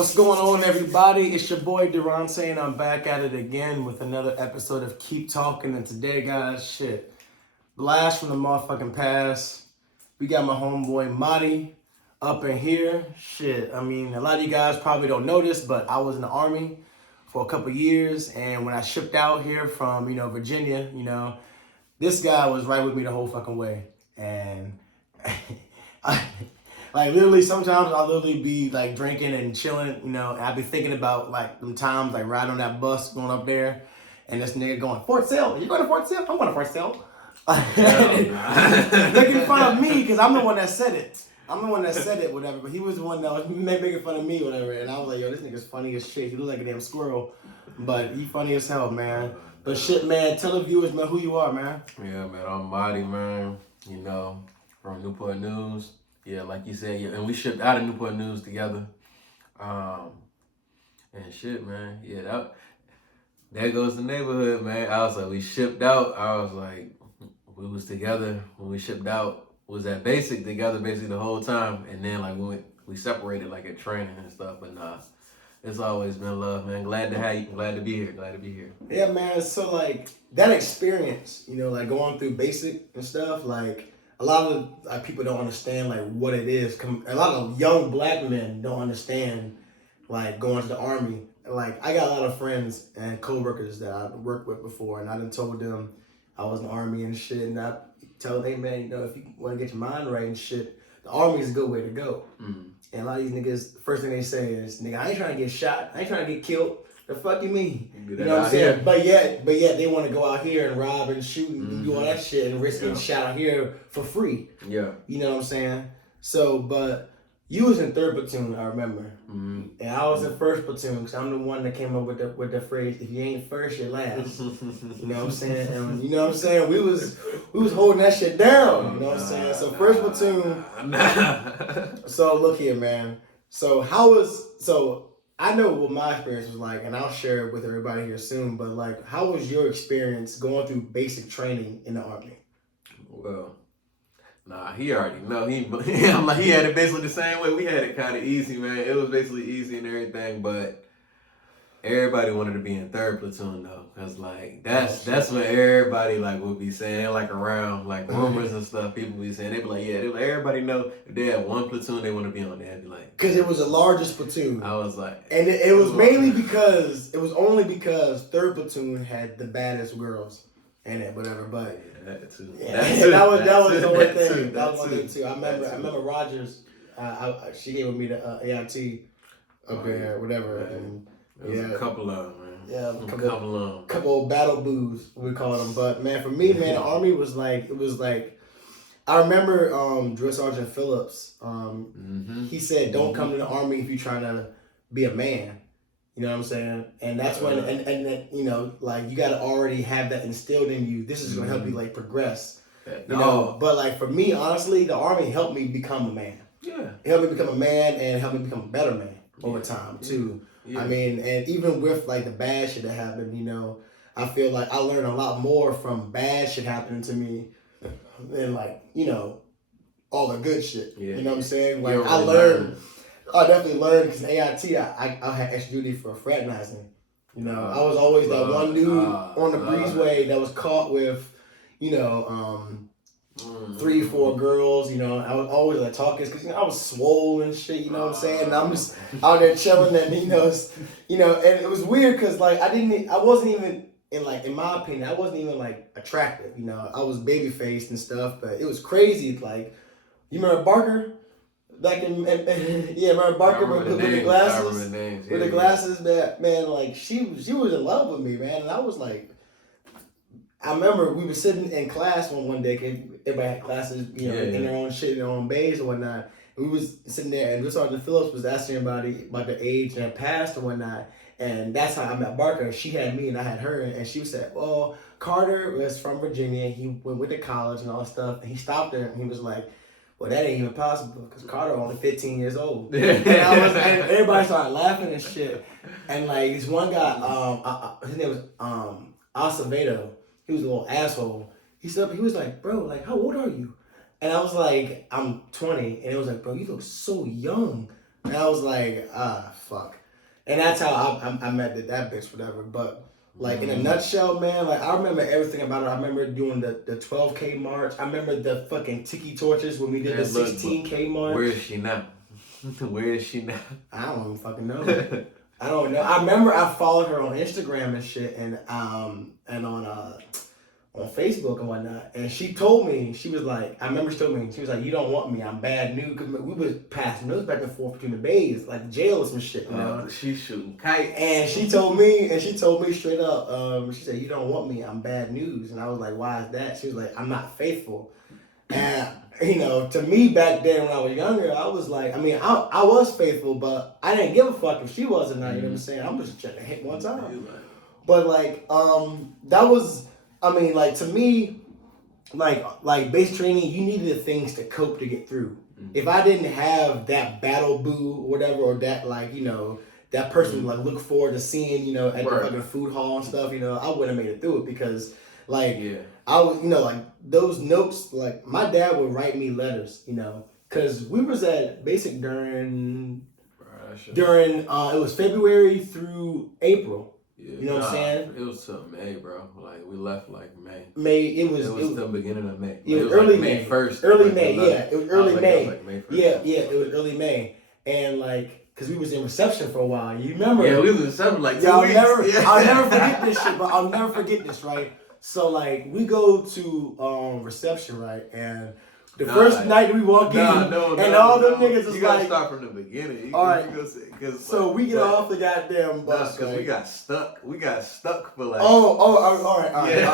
What's going on, everybody? It's your boy Durante, and I'm back at it again with another episode of Keep Talking. And today, guys, blast from the motherfucking past. We got my homeboy Motty up in here. I mean, a lot of you guys probably don't know this, but I was in the Army for a couple years, and when I shipped out here from, Virginia, this guy was right with me the whole fucking way. And like literally, sometimes I'll literally be like drinking and chilling, and I'll be thinking about like them times like riding on that bus going up there, and this nigga going, Fort Sill, you going to Fort Sill? I'm going to Fort Sill. Making fun of me because I'm the one that said it. Whatever. But he was the one that was making fun of me, whatever. And I was like, yo, this nigga's funny as shit. He looks like a damn squirrel, but he funny as hell, man. But shit, man, tell the viewers, man, who you are, man. Yeah, man, I'm Motty, man. From Newport News. Yeah, like you said, yeah, and we shipped out of Newport News together. And shit, man. Yeah, there goes the neighborhood, man. I was like, we shipped out. I was like, we was together when we shipped out. Was at basic together basically the whole time, and then like we separated like at training and stuff. But nah, it's always been love, man. Glad to have you. Glad to be here. Yeah, man. So like that experience, like going through basic and stuff, like. A lot of like, people don't understand like what it is. A lot of young black men don't understand like going to the Army. Like I got a lot of friends and coworkers that I worked with before, and I done told them I was in the Army and shit. And I tell them, hey man, if you want to get your mind right and shit, the Army is a good way to go. Mm-hmm. And a lot of these niggas, the first thing they say is, nigga, I ain't trying to get shot. I ain't trying to get killed. The fuck you mean? You know what I'm saying? Here. But yet they want to go out here and rob and shoot and do all that shit and risk getting shot out here for free. Yeah. You know what I'm saying? So, but you was in 3rd platoon, I remember, and I was in 1st platoon because I'm the one that came up with the phrase, "If you ain't first, you're last." You know what I'm saying? And you know what I'm saying? We was holding that shit down. You know what I'm saying? So 1st platoon. So look here, man. So I know what my experience was like, and I'll share it with everybody here soon, but like, how was your experience going through basic training in the Army? Well, nah, he already know. He had it basically the same way. We had it kind of easy, man. It was basically easy and everything, but everybody wanted to be in 3rd platoon though, cause like that's what everybody like would be saying, like around like rumors and stuff. People be saying they be like, everybody know if they had 1 platoon they want to be on. They'd be like, cause it was the largest platoon. I was like, and it was mainly because 3rd platoon had the baddest girls in it, whatever. But that too. That was the only thing. That was one thing too. I remember Rogers. She gave me the AIT up there, whatever, and. It was a couple of them, man. Yeah, a couple of battle boos, we call them. But man, for me, man, the Army was like, I remember Drill Sergeant Phillips, he said, don't come to the Army if you're trying to be a man. You know what I'm saying? And that's when, and like you got to already have that instilled in you. This is going to help you like progress. You know? But like for me, honestly, the Army helped me become a man. Yeah. It helped me become a man and helped me become a better man over time too. Yeah. I mean, and even with like the bad shit that happened, I feel like I learned a lot more from bad shit happening to me than like, all the good shit. Yeah. You know what I'm saying? Like I definitely learned because in AIT, I had extra duty for fraternizing. I was always that one dude on the breezeway that was caught with, 3, 4 girls, I was always like talking because I was swole and shit, you know what I'm saying? And I'm just out there chilling and and it was weird because like I wasn't even in my opinion, I wasn't even like attractive, I was baby faced and stuff, but it was crazy. Like, you remember Barker? Back remember Barker with the glasses? With the glasses, man, like she was in love with me, man, and I was like, I remember we were sitting in class one day, cause everybody had classes, in their own shit, in their own bays and whatnot. And we was sitting there, and Sergeant Phillips was asking everybody about their age and their past and whatnot. And that's how I met Barker. She had me and I had her, and she said, "Well, Carter was from Virginia. He went to college and all that stuff." And he stopped her, and he was like, "Well, that ain't even possible, because Carter only 15 years old." And everybody started laughing and shit. And like this one guy, his name was Acevedo. He was a little asshole. He was like, "Bro, like, how old are you?" And I was like, "I'm 20." And it was like, "Bro, you look so young." And I was like, fuck. And that's how I met that bitch, whatever. But like in a nutshell, man, like I remember everything about it. I remember doing the 12K march. I remember the fucking tiki torches when we did the 16K march. Where is she now? Where is she now? I don't even fucking know. I don't know. I remember I followed her on Instagram and shit, and on Facebook and whatnot. And she told me, she was like, I remember she told me, she was like, you don't want me, I'm bad news. Because we was passing notes back and forth between the bays, like jail or some shit, you know. She's shooting kites. And she told me straight up, she said, you don't want me, I'm bad news. And I was like, why is that? She was like, I'm not faithful. And, you know, to me back then when I was younger, I was like, I mean, I was faithful, but I didn't give a fuck if she was or not, you know what I'm saying? I'm just trying to hit one time. But like, that was, I mean, like to me, like base training, you needed the things to cope to get through. Mm-hmm. If I didn't have that battle boo or whatever, or that like, you know, that person like look forward to seeing, you know, at the fucking food hall and stuff, you know, I wouldn't have made it through it because like I was, you know, like those notes, like my dad would write me letters, you know, because we was at basic during it was February through April. You know what I'm saying? It was May, bro. Like we left like May. It was the beginning of May. It was early like May. First. Early May, yeah. It was early May. Like May 1st. Yeah, it was early May. And like, cause we was in reception for a while. You remember? Yeah, we was in reception like 2 weeks. I'll never forget this shit, but I'll never forget this, right? So like we go to reception, right? And the first night we walk in, and all them niggas is you gotta like, start from the beginning. All right. So we get off the goddamn bus, because we got stuck. We got stuck for like. All right.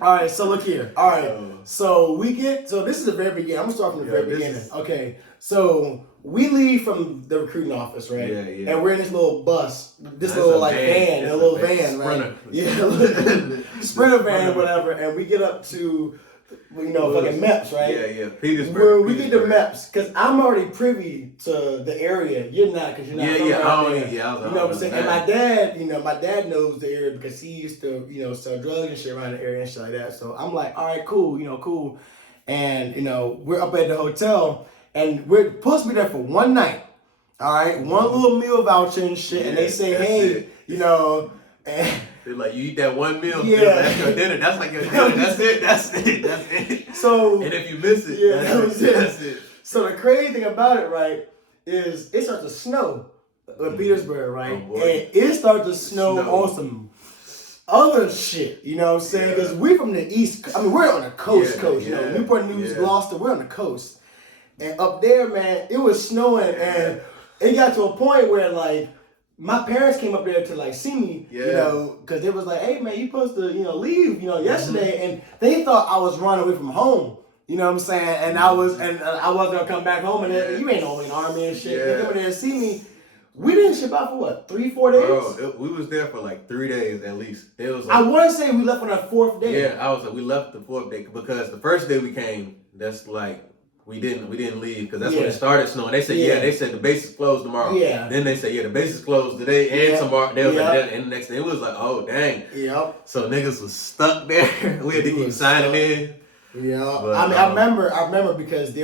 All right. So look here. All right. So this is the very beginning. I'm gonna start from the very beginning. Okay. So we leave from the recruiting office, right? Yeah. And we're in this little bus, this little like van, a little van, Sprinter. Right? Yeah, Sprinter van, whatever. And we get up to, you know, fucking MEPS, right? Yeah. Petersburg. We get to MEPS, because I'm already privy to the area. You're not, because you're not from there. You know what I'm saying? And my dad knows the area because he used to, you know, sell drugs and shit around the area and shit like that. So I'm like, all right, cool. And, you know, we're up at the hotel, and we're supposed to be there for one night. All right? One little meal voucher and shit. And they say, hey, you know, they're like, you eat that one meal, that's your dinner. That's like your dinner. That's it. So, and if you miss it, that's it. So the crazy thing about it, right, is it starts to snow in Petersburg, right? And it starts to snow on some other shit, you know what I'm saying? Because we're from the East, I mean, we're on the coast, you know, Newport News, Gloucester, we're on the coast. And up there, man, it was snowing, and it got to a point where, like, my parents came up there to, like, see me, you know, because they was like, hey, man, you supposed to, you know, leave, you know, yesterday. And they thought I was running away from home, you know what I'm saying? And I wasn't going to come back home, and you ain't only in the army and shit. They come in there and see me. We didn't ship out for what, 3-4 days? Bro, we was there for like 3 days at least. It was like, I want to say we left on our 4th day. Yeah, I was like, we left the 4th day because the first day we came, that's like, we didn't leave because that's when it started snowing. They said, they said the base is closed tomorrow. Yeah. Then they said, the base is closed today and tomorrow. They was like, and the next day it was like, oh dang. Yep. So niggas was stuck there. We had to keep signing in. Yeah. But, I remember because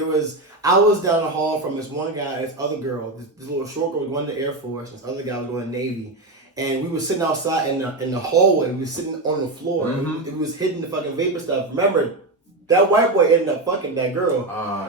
I was down the hall from this one guy, this other girl, this little short girl was going to the Air Force, this other guy was going to the Navy. And we were sitting outside in the hallway. We were sitting on the floor. It was hitting the fucking vapor stuff. Remember, that white boy ended up fucking that girl.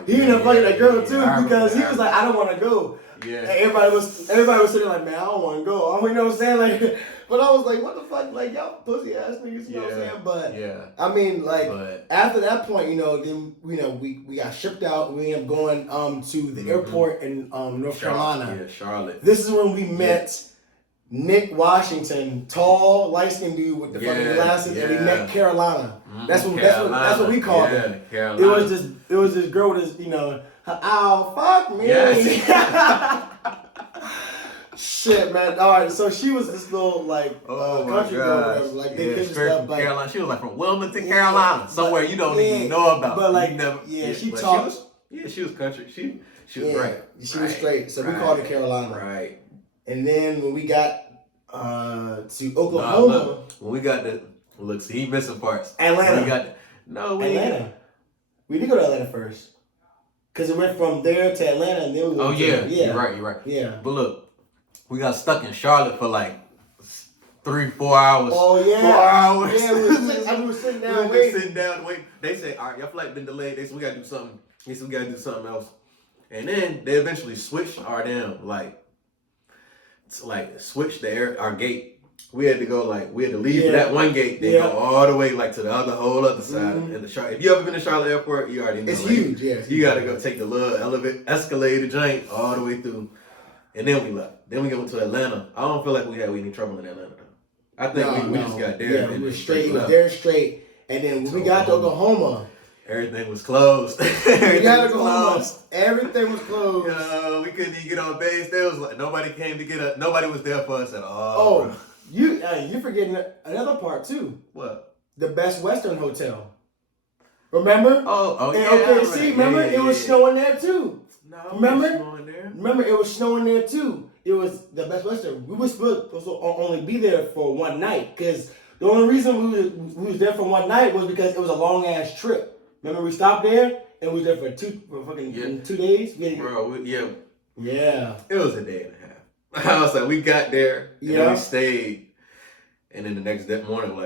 He ended up fucking that girl too because he was like, I don't want to go. Yeah. And everybody was sitting like, man, I don't want to go. You know what I'm saying? Like, but I was like, what the fuck? Like, y'all pussy ass niggas, you know what I'm saying? But I mean, like, after that point, you know, then we got shipped out. We ended up going to the airport in North Carolina. Yeah, Charlotte. This is when we met Nick Washington, tall, light-skinned dude with the fucking glasses, and we met Carolina. That's what we called her. Carolina. It was this girl with this, you know, oh fuck me. Yes. Shit, man. All right, so she was this little like country girl, or whatever, like big picture stuff. From Carolina. She was like from Wilmington, Carolina, somewhere you don't even know about. But like, she talked. She was country. She was right. She was straight. So we called her Carolina. Right. And then when we got to Oklahoma, when we got to see, he missing parts. Atlanta. Atlanta. We did go to Atlanta first. Because it went from there to Atlanta and then we went You're right. Yeah. But look, we got stuck in Charlotte for like 3-4 hours. Oh, yeah. 4 hours. Yeah, we were sitting down waiting. Sitting down waiting. They said, all right, your flight been delayed. They said, we got to do something. They said, we got to do something else. And then they eventually switched our damn, switched our gate. We had to leave that one gate, then go all the way to the whole other side. And the Charlotte. If you ever been to Charlotte Airport, you already know. It's huge, yeah. You got to go take the little escalator joint all the way through. And then we left. Then we went to Atlanta. I don't feel like we had any trouble in Atlanta, though. I think we just got there. Yeah, we were straight. We was there straight. And then when we got to Oklahoma, everything was closed. Everything was closed. We couldn't even get on base. There was nobody came to get us. Nobody was there for us at all. Oh, bro. You're forgetting another part too. What? The Best Western Hotel. Remember? Oh, and yeah. OKC, remember? It was snowing there too. No, remember? It was snowing there. Remember, it was snowing there too. It was the Best Western. We were supposed to only be there for one night because the only reason we was there for one night was because it was a long ass trip. Remember, we stopped there and we was there for 2 days. Yeah. It was a day and a half. I was like, we got there and then we stayed, and then the next morning,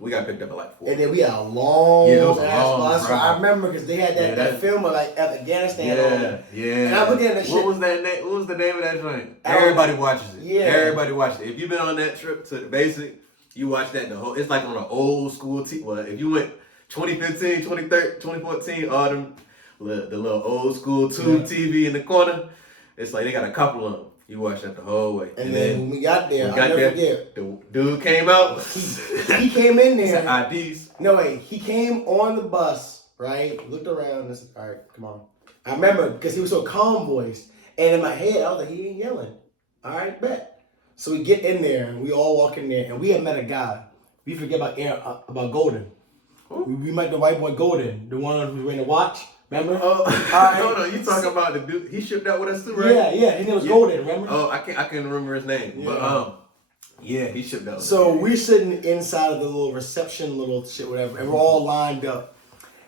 we got picked up at 4. And then we had a long ass bus. Drive. I remember because they had that film of Afghanistan on. Yeah. And I looked at that shit. What was that name? What was the name of that joint? Everybody watches it. Yeah. Everybody watches it. If you've been on that trip to the basic, you watch that it's like on an old school TV. Well, if you went 2015, 2013, 2014, all them the little old school tube TV in the corner, it's like they got a couple of them. You watch that the whole way. And then when we got there, I'll never forget. The dude came out. He came in there. IDs. No, wait. He came on the bus, right? Looked around and said, all right, come on. I remember because he was so calm voiced. And in my head, I was like, he ain't yelling. All right, bet. So we get in there and we all walk in there and we had met a guy. We forget about Golden. We met the white boy Golden, the one who was wearing the watch. Remember? No, you talking about the dude? He shipped out with us too, right? Yeah. His name was Golden. Remember? Oh, I can't remember his name, but he shipped out. So we're sitting inside of the little reception, little shit, whatever, and we're all lined up,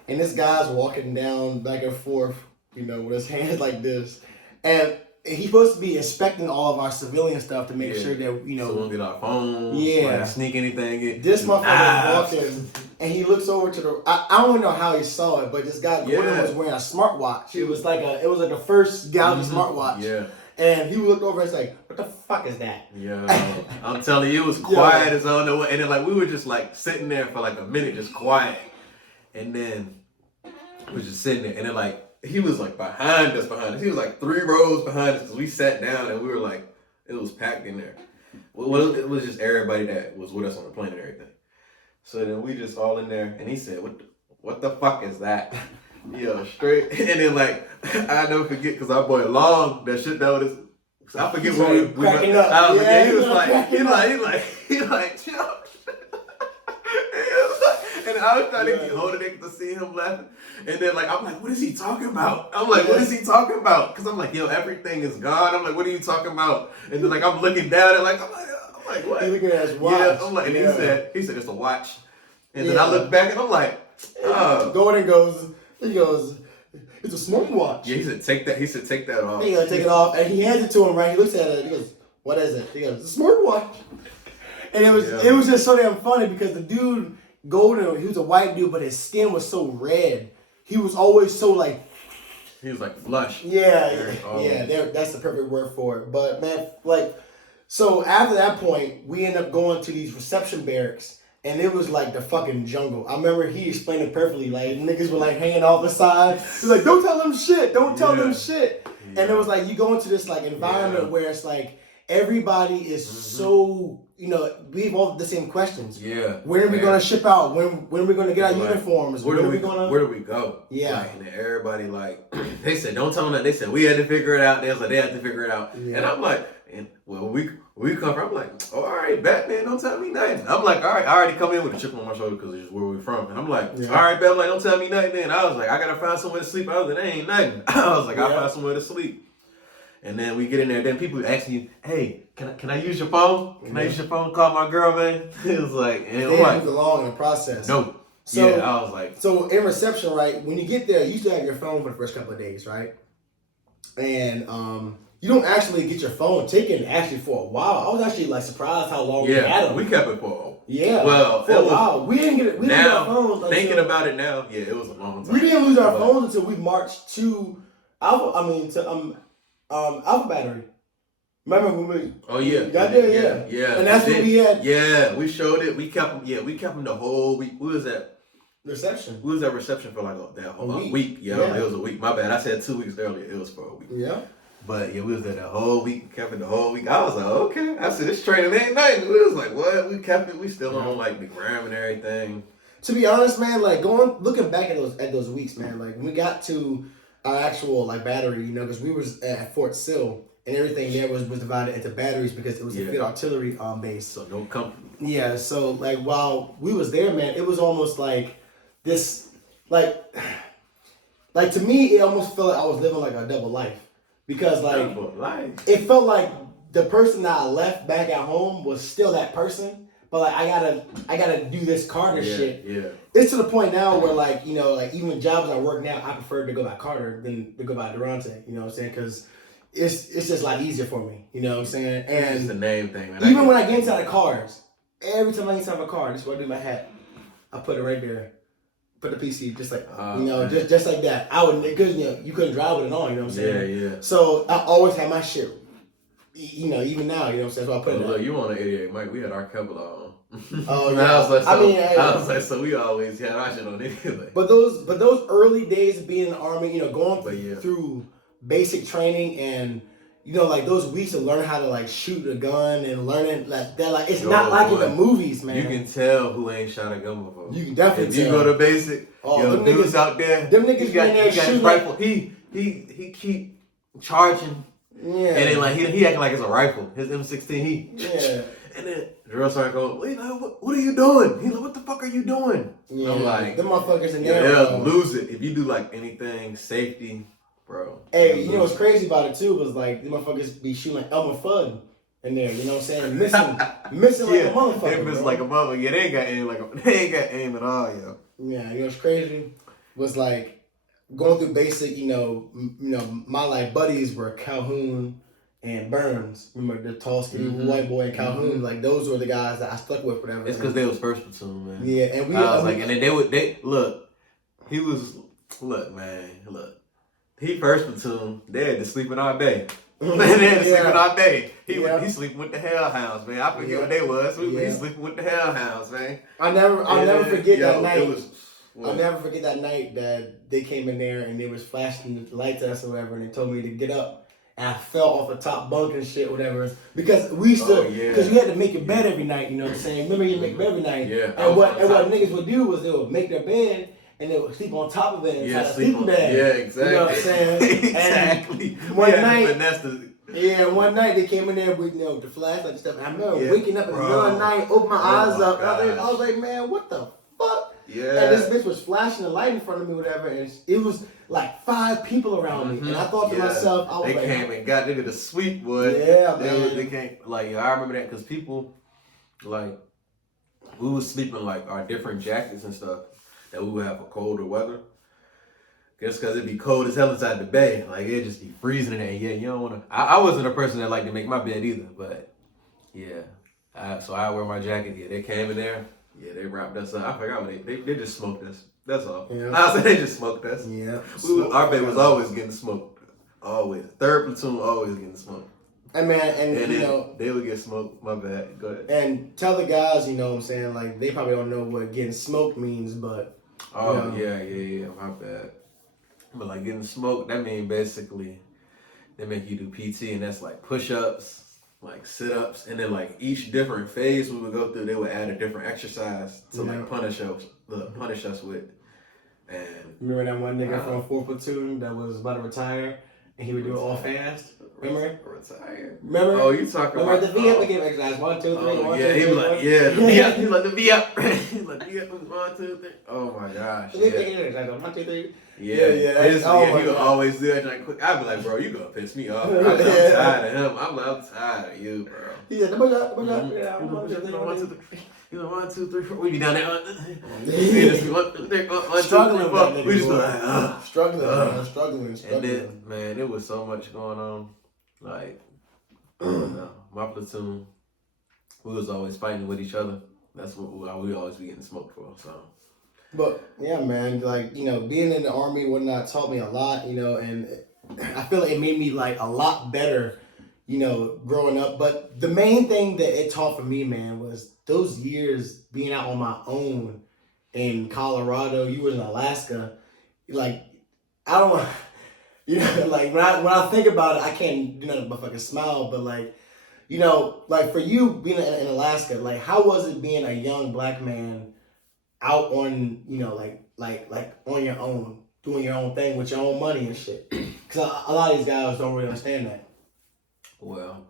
and this guy's walking down back and forth, with his hands like this, and he's supposed to be inspecting all of our civilian stuff to make sure that so we don't get our phones, sneak anything in. This motherfucker was walking. And he looks over to the. I don't know how he saw it, but this guy Gordon was wearing a smartwatch. It was like the first Galaxy smartwatch. Yeah. And he looked over and was like, "What the fuck is that?" Yeah. I'm telling you, it was quiet as all the way, and then we were just sitting there for a minute, just quiet, and then we was just sitting there, and then he was behind us. He was 3 rows behind us because we sat down and we were it was packed in there. Well, it was just everybody that was with us on the plane and everything. So then we just all in there, and he said, what the fuck is that? Straight. And then I never forget, because our boy Long, that shit that was, I forget what we cracking up. I was he was chill. And I was trying to keep holding it to see him laughing. And then I'm like, what is he talking about? I'm like, what is he talking about? Because I'm like, everything is gone. I'm like, what are you talking about? And then I'm looking down and I'm like, what? He's looking at his watch. Yeah, I'm like, and he said it's a watch. And then I look back and I'm like, oh. Gordon goes, it's a smartwatch. Yeah, he said take that off. He goes, take it off, and he hands it to him. Right, he looks at it. He goes, what is it? He goes, it's a smartwatch. And it was just so damn funny because the dude Golden, he was a white dude, but his skin was so red. He was always so he was flush. Yeah. That's the perfect word for it. But man, so after that point, we end up going to these reception barracks, and it was the fucking jungle. I remember he explained it perfectly. Niggas were hanging off the side. He's like, don't tell them shit. Don't tell them shit. Yeah. And it was you go into this environment where it's everybody is so, we have all the same questions. Yeah. When are we going to ship out? When are we going to get our uniforms? Where do we go? Yeah. And then everybody they said, don't tell them that. They said, we had to figure it out. They was they had to figure it out. Yeah. And I'm like, we come from, I'm like, all right, Batman, don't tell me nothing. I'm like, all right, I already come in with a chip on my shoulder because it's just where we're from. And I'm like, all right, Batman, don't tell me nothing then. I was like, I got to find somewhere to sleep. I was like, that ain't nothing. I was like, I'll find somewhere to sleep. And then we get in there. Then people ask you, hey, can I use your phone? Can I use your phone? Call my girl, man. It was and they moved along in the process. No. So, yeah, I was like, so in reception, right? When you get there, you still have your phone for the first couple of days, right? And you don't actually get your phone taken actually for a while. I was actually like surprised how long we had them. we kept it for for a while. We didn't get it. We didn't lose our phones. Thinking about it now, yeah, it was a long time. We didn't lose our phones until we marched to Alpha Battery. Remember when we? Oh yeah, got there, yeah. And that's what we had. Yeah, we showed it. We kept them. Yeah, we kept them the whole week. We was at reception. We was at reception for like that whole week. Yeah, it was a week. My bad. I said 2 weeks earlier. It was for a week. Yeah. But yeah, we was there the whole week. Kept it the whole week. I was like, okay. I said this training ain't nothing. We was like, what? We kept it. We still on like the gram and everything. To be honest, man, like looking back at those weeks, man, like when we got to our actual like battery, you know, because we was at Fort Sill. And everything there was divided into batteries because it was a field artillery base. So no company. Yeah, so like while we was there, man, it was almost like this, like to me, it almost felt like I was living like a double life because it felt like the person that I left back at home was still that person, but like I gotta do this Carter shit. Yeah. It's to the point now where like, you know, like even jobs I work now, I prefer to go by Carter than to go by Durante. You know what I'm saying? Because it's just a lot easier for me, you know what I'm saying? And it's the name thing, man. Even when I get inside of cars, every time I get inside of a car, this is what I do with my hat. I put it right there. Put the PC just like, just like that. I would, because, you know, you couldn't drive with it on, you know what I'm saying? Yeah. So I always have my shit, you know, even now, you know what I'm saying? So I put it look, you on an 88, Mike. We had our Kevlar on. Oh, yeah. I was like, so we always had our shit on anyway. But those early days of being in the Army, you know, going through basic training and, you know, like those weeks of learning how to like shoot a gun and learning like that, like it's not like in the movies, man. You can tell who ain't shot a gun before. You can definitely tell. If you go to basic, them dudes out there, them niggas got his rifle. He keep charging. Yeah. And then like he acting like it's a rifle. His M16. And then drill sergeant goes, you know, what are you doing? He's like, what the fuck are you doing? Yeah. I'm like, them motherfuckers in there. They'll lose it if you do like anything safety. Bro. Hey, you know what's crazy about it too was like the motherfuckers be shooting like Elmer Fudd in there, you know what I'm saying? Missing like a motherfucker. They miss like a motherfucker. Yeah, they ain't got aim at all, yo. Yeah, you know what's crazy? Was like going through basic, you know, my like buddies were Calhoun and Burns. Remember the tall skinny white boy and Calhoun, like those were the guys that I stuck with, whatever. It's because they was first platoon, man. Yeah, and I was like, and then he first platoon. They had to sleep in our bay. They had to sleep in our bay. He sleeping with the hellhounds, man. I forget what they was. He sleeping with the hellhounds, man. I'll never forget that night. I'll never forget that night that they came in there and they was flashing the lights at us or whatever, and they told me to get up. And I fell off the top bunk and shit, whatever. Because we stood, because you had to make your bed every night, you know what I'm saying? Remember you make bed every night? Yeah. And what niggas would do was they would make their bed and they would sleep on top of it and try to sleep in bed. Yeah, exactly. You know what I'm saying? Exactly. And one night they came in there with, you know, the flashlight and stuff. And I remember waking up in the middle of the night, open my eyes up. And I was like, man, what the fuck? Yeah. And this bitch was flashing the light in front of me, whatever. And it was like 5 people around me. And I thought to myself, I was they like, came and got nigga the sweet boy. Yeah, man. They came, like, I remember that because people, like, we was sleeping like our different jackets and stuff that we would have for colder weather. Just because it'd be cold as hell inside the bay. Like, it'd just be freezing in there. Yeah, you don't want to. I wasn't a person that liked to make my bed either, but yeah. So I wear my jacket. Yeah, they came in there. Yeah, they wrapped us up. I forgot what they just smoked us. That's all. Yeah. I said they just smoked us. Yeah. Our bed was always getting smoked. Always. Third platoon always getting smoked. And man, and you know, they would get smoked. My bad. Go ahead. And tell the guys, you know what I'm saying, like they probably don't know what getting smoked means, but yeah, my bad. But like getting smoked, that means basically they make you do PT, and that's like push-ups, like sit-ups, and then like each different phase we would go through, they would add a different exercise to like punish us with. And remember that one nigga from 4th platoon that was about to retire, and he would do it all fast. Remember? Retire. Remember? Oh, you talking about the V up again exercise? 1, 2, 3. 1, 2, 3. He was like, the V up. He was like the V up. He was like the V up. 1, 2, 3. Oh my gosh. 1, 2, 3. Yeah. He would always do that like quick. I'd be like, bro, you gonna piss me off. I'm tired of him. I'm tired of you, bro. He said, the push up. 1, 2, 3. He like 1, 2, 3, 4. We be down there. Struggling, we just be like, struggling. And then, man, it was so much going on. Like, I don't know. My platoon, we was always fighting with each other. That's what we always be getting smoked for. So. But yeah, man, like, you know, being in the army and whatnot taught me a lot, you know, and I feel like it made me like a lot better, you know, growing up. But the main thing that it taught for me, man, was those years being out on my own in Colorado. You was in Alaska. Like, I don't, you know, like when I think about it, I can't do nothing but fucking smile. But like, you know, like for you being in Alaska, like how was it being a young black man out on, you know, like on your own, doing your own thing with your own money and shit? Because a lot of these guys don't really understand that. Well,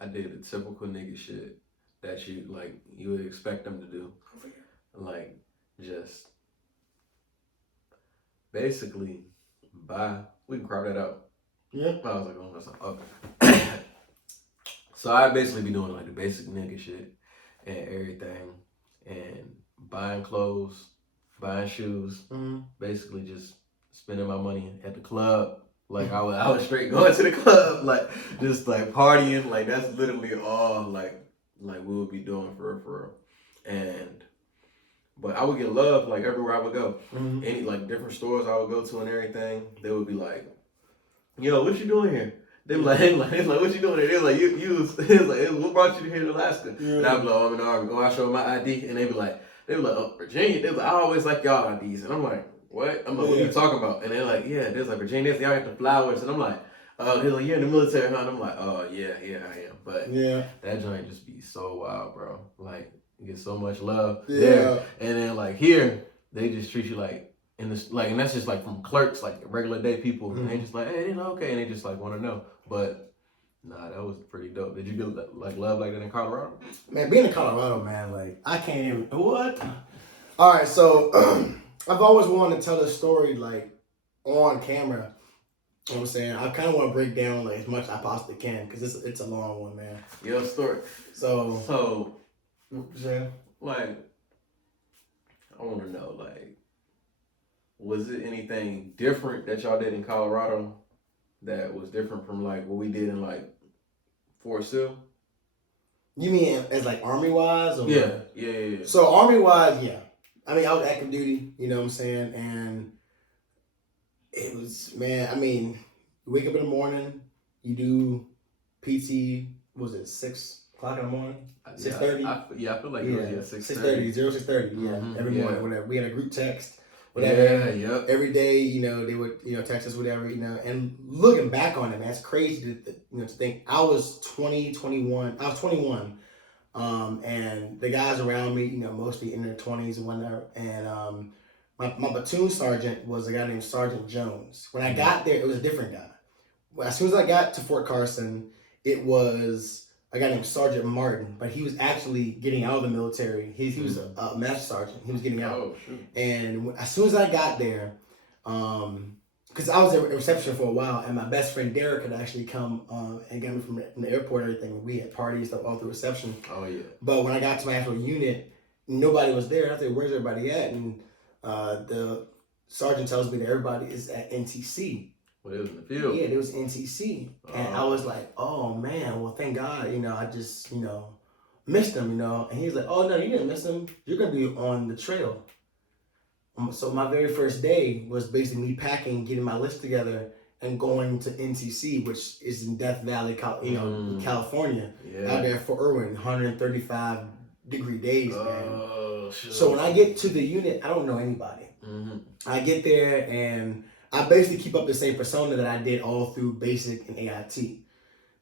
I did the typical nigga shit that you would expect them to do. Like, just basically we can crop that out. Yeah. I was like, oh, that's not, okay. So I basically be doing like the basic nigga shit and everything, and buying clothes, buying shoes, basically just spending my money at the club. Like I was straight going to the club, like just like partying. Like that's literally all like we would be doing for real. But I would get love like everywhere I would go. Any like different stores I would go to and everything, they would be like, "Yo, what you doing here?" They be like, what you doing here? They was like, what brought you here to Alaska? Yeah. And I'd be like, I'm in the army. Oh, I show my ID, and they be like, oh, Virginia. They be like, I always like y'all IDs, and I'm like, what? I'm like, what are you talking about? And they're like, yeah, there's like Virginia, y'all got the flowers, and I'm like, oh, they're like, you're in the military, huh? And I'm like, oh yeah, I am. But yeah, that joint just be so wild, bro. Like, you get so much love there, and then like here, they just treat you like. And this, like, and that's just like from clerks, like regular day people, and they just like, hey, you know, okay, and they just like want to know. But nah, that was pretty dope. Did you get like love like that in Colorado? Man, being in Colorado, man, like I can't even what. All right, so I've always wanted to tell this story like on camera. You know what I'm saying? I kind of want to break down like as much as I possibly can because it's a long one, man. Your story. So, like, I want to know like. Was it anything different that y'all did in Colorado that was different from like what we did in like Fort Sill? You mean as like army wise? Or Yeah. So army wise, yeah. I mean, I was active duty, you know what I'm saying? And it was, man, I mean, you wake up in the morning, you do PT, was it 6 o'clock in the morning? 6:30? I feel like it was 6:30. 6:30, yeah. Every morning, whatever. We had a group text. Whatever. Yeah. Every day, you know, they would, you know, text us, whatever, you know. And looking back on it, man, it's crazy to think. I was 21. And the guys around me, you know, mostly in their 20s and whatnot. And my platoon sergeant was a guy named Sergeant Jones. When I got there, it was a different guy. Well, as soon as I got to Fort Carson, it was a guy named Sergeant Martin, but he was actually getting out of the military. He was a master sergeant. He was getting out. Oh, shoot. And as soon as I got there, because I was a reception for a while, and my best friend Derek had actually come and got me from the airport and everything. We had parties all through reception. Oh, yeah. But when I got to my actual unit, nobody was there. I said, where's everybody at? And the sergeant tells me that everybody is at NTC. Well, it was in the field. Yeah, it was NTC. And I was like, oh, man, well, thank God, you know, I just, you know, missed him, you know. And he's like, oh, no, you didn't miss him. You're going to be on the trail. So my very first day was basically me packing, getting my list together, and going to NTC, which is in Death Valley, California. Yeah. Out there at Fort Irwin, 135-degree days, man. Sure. So when I get to the unit, I don't know anybody. I get there, and I basically keep up the same persona that I did all through basic and AIT.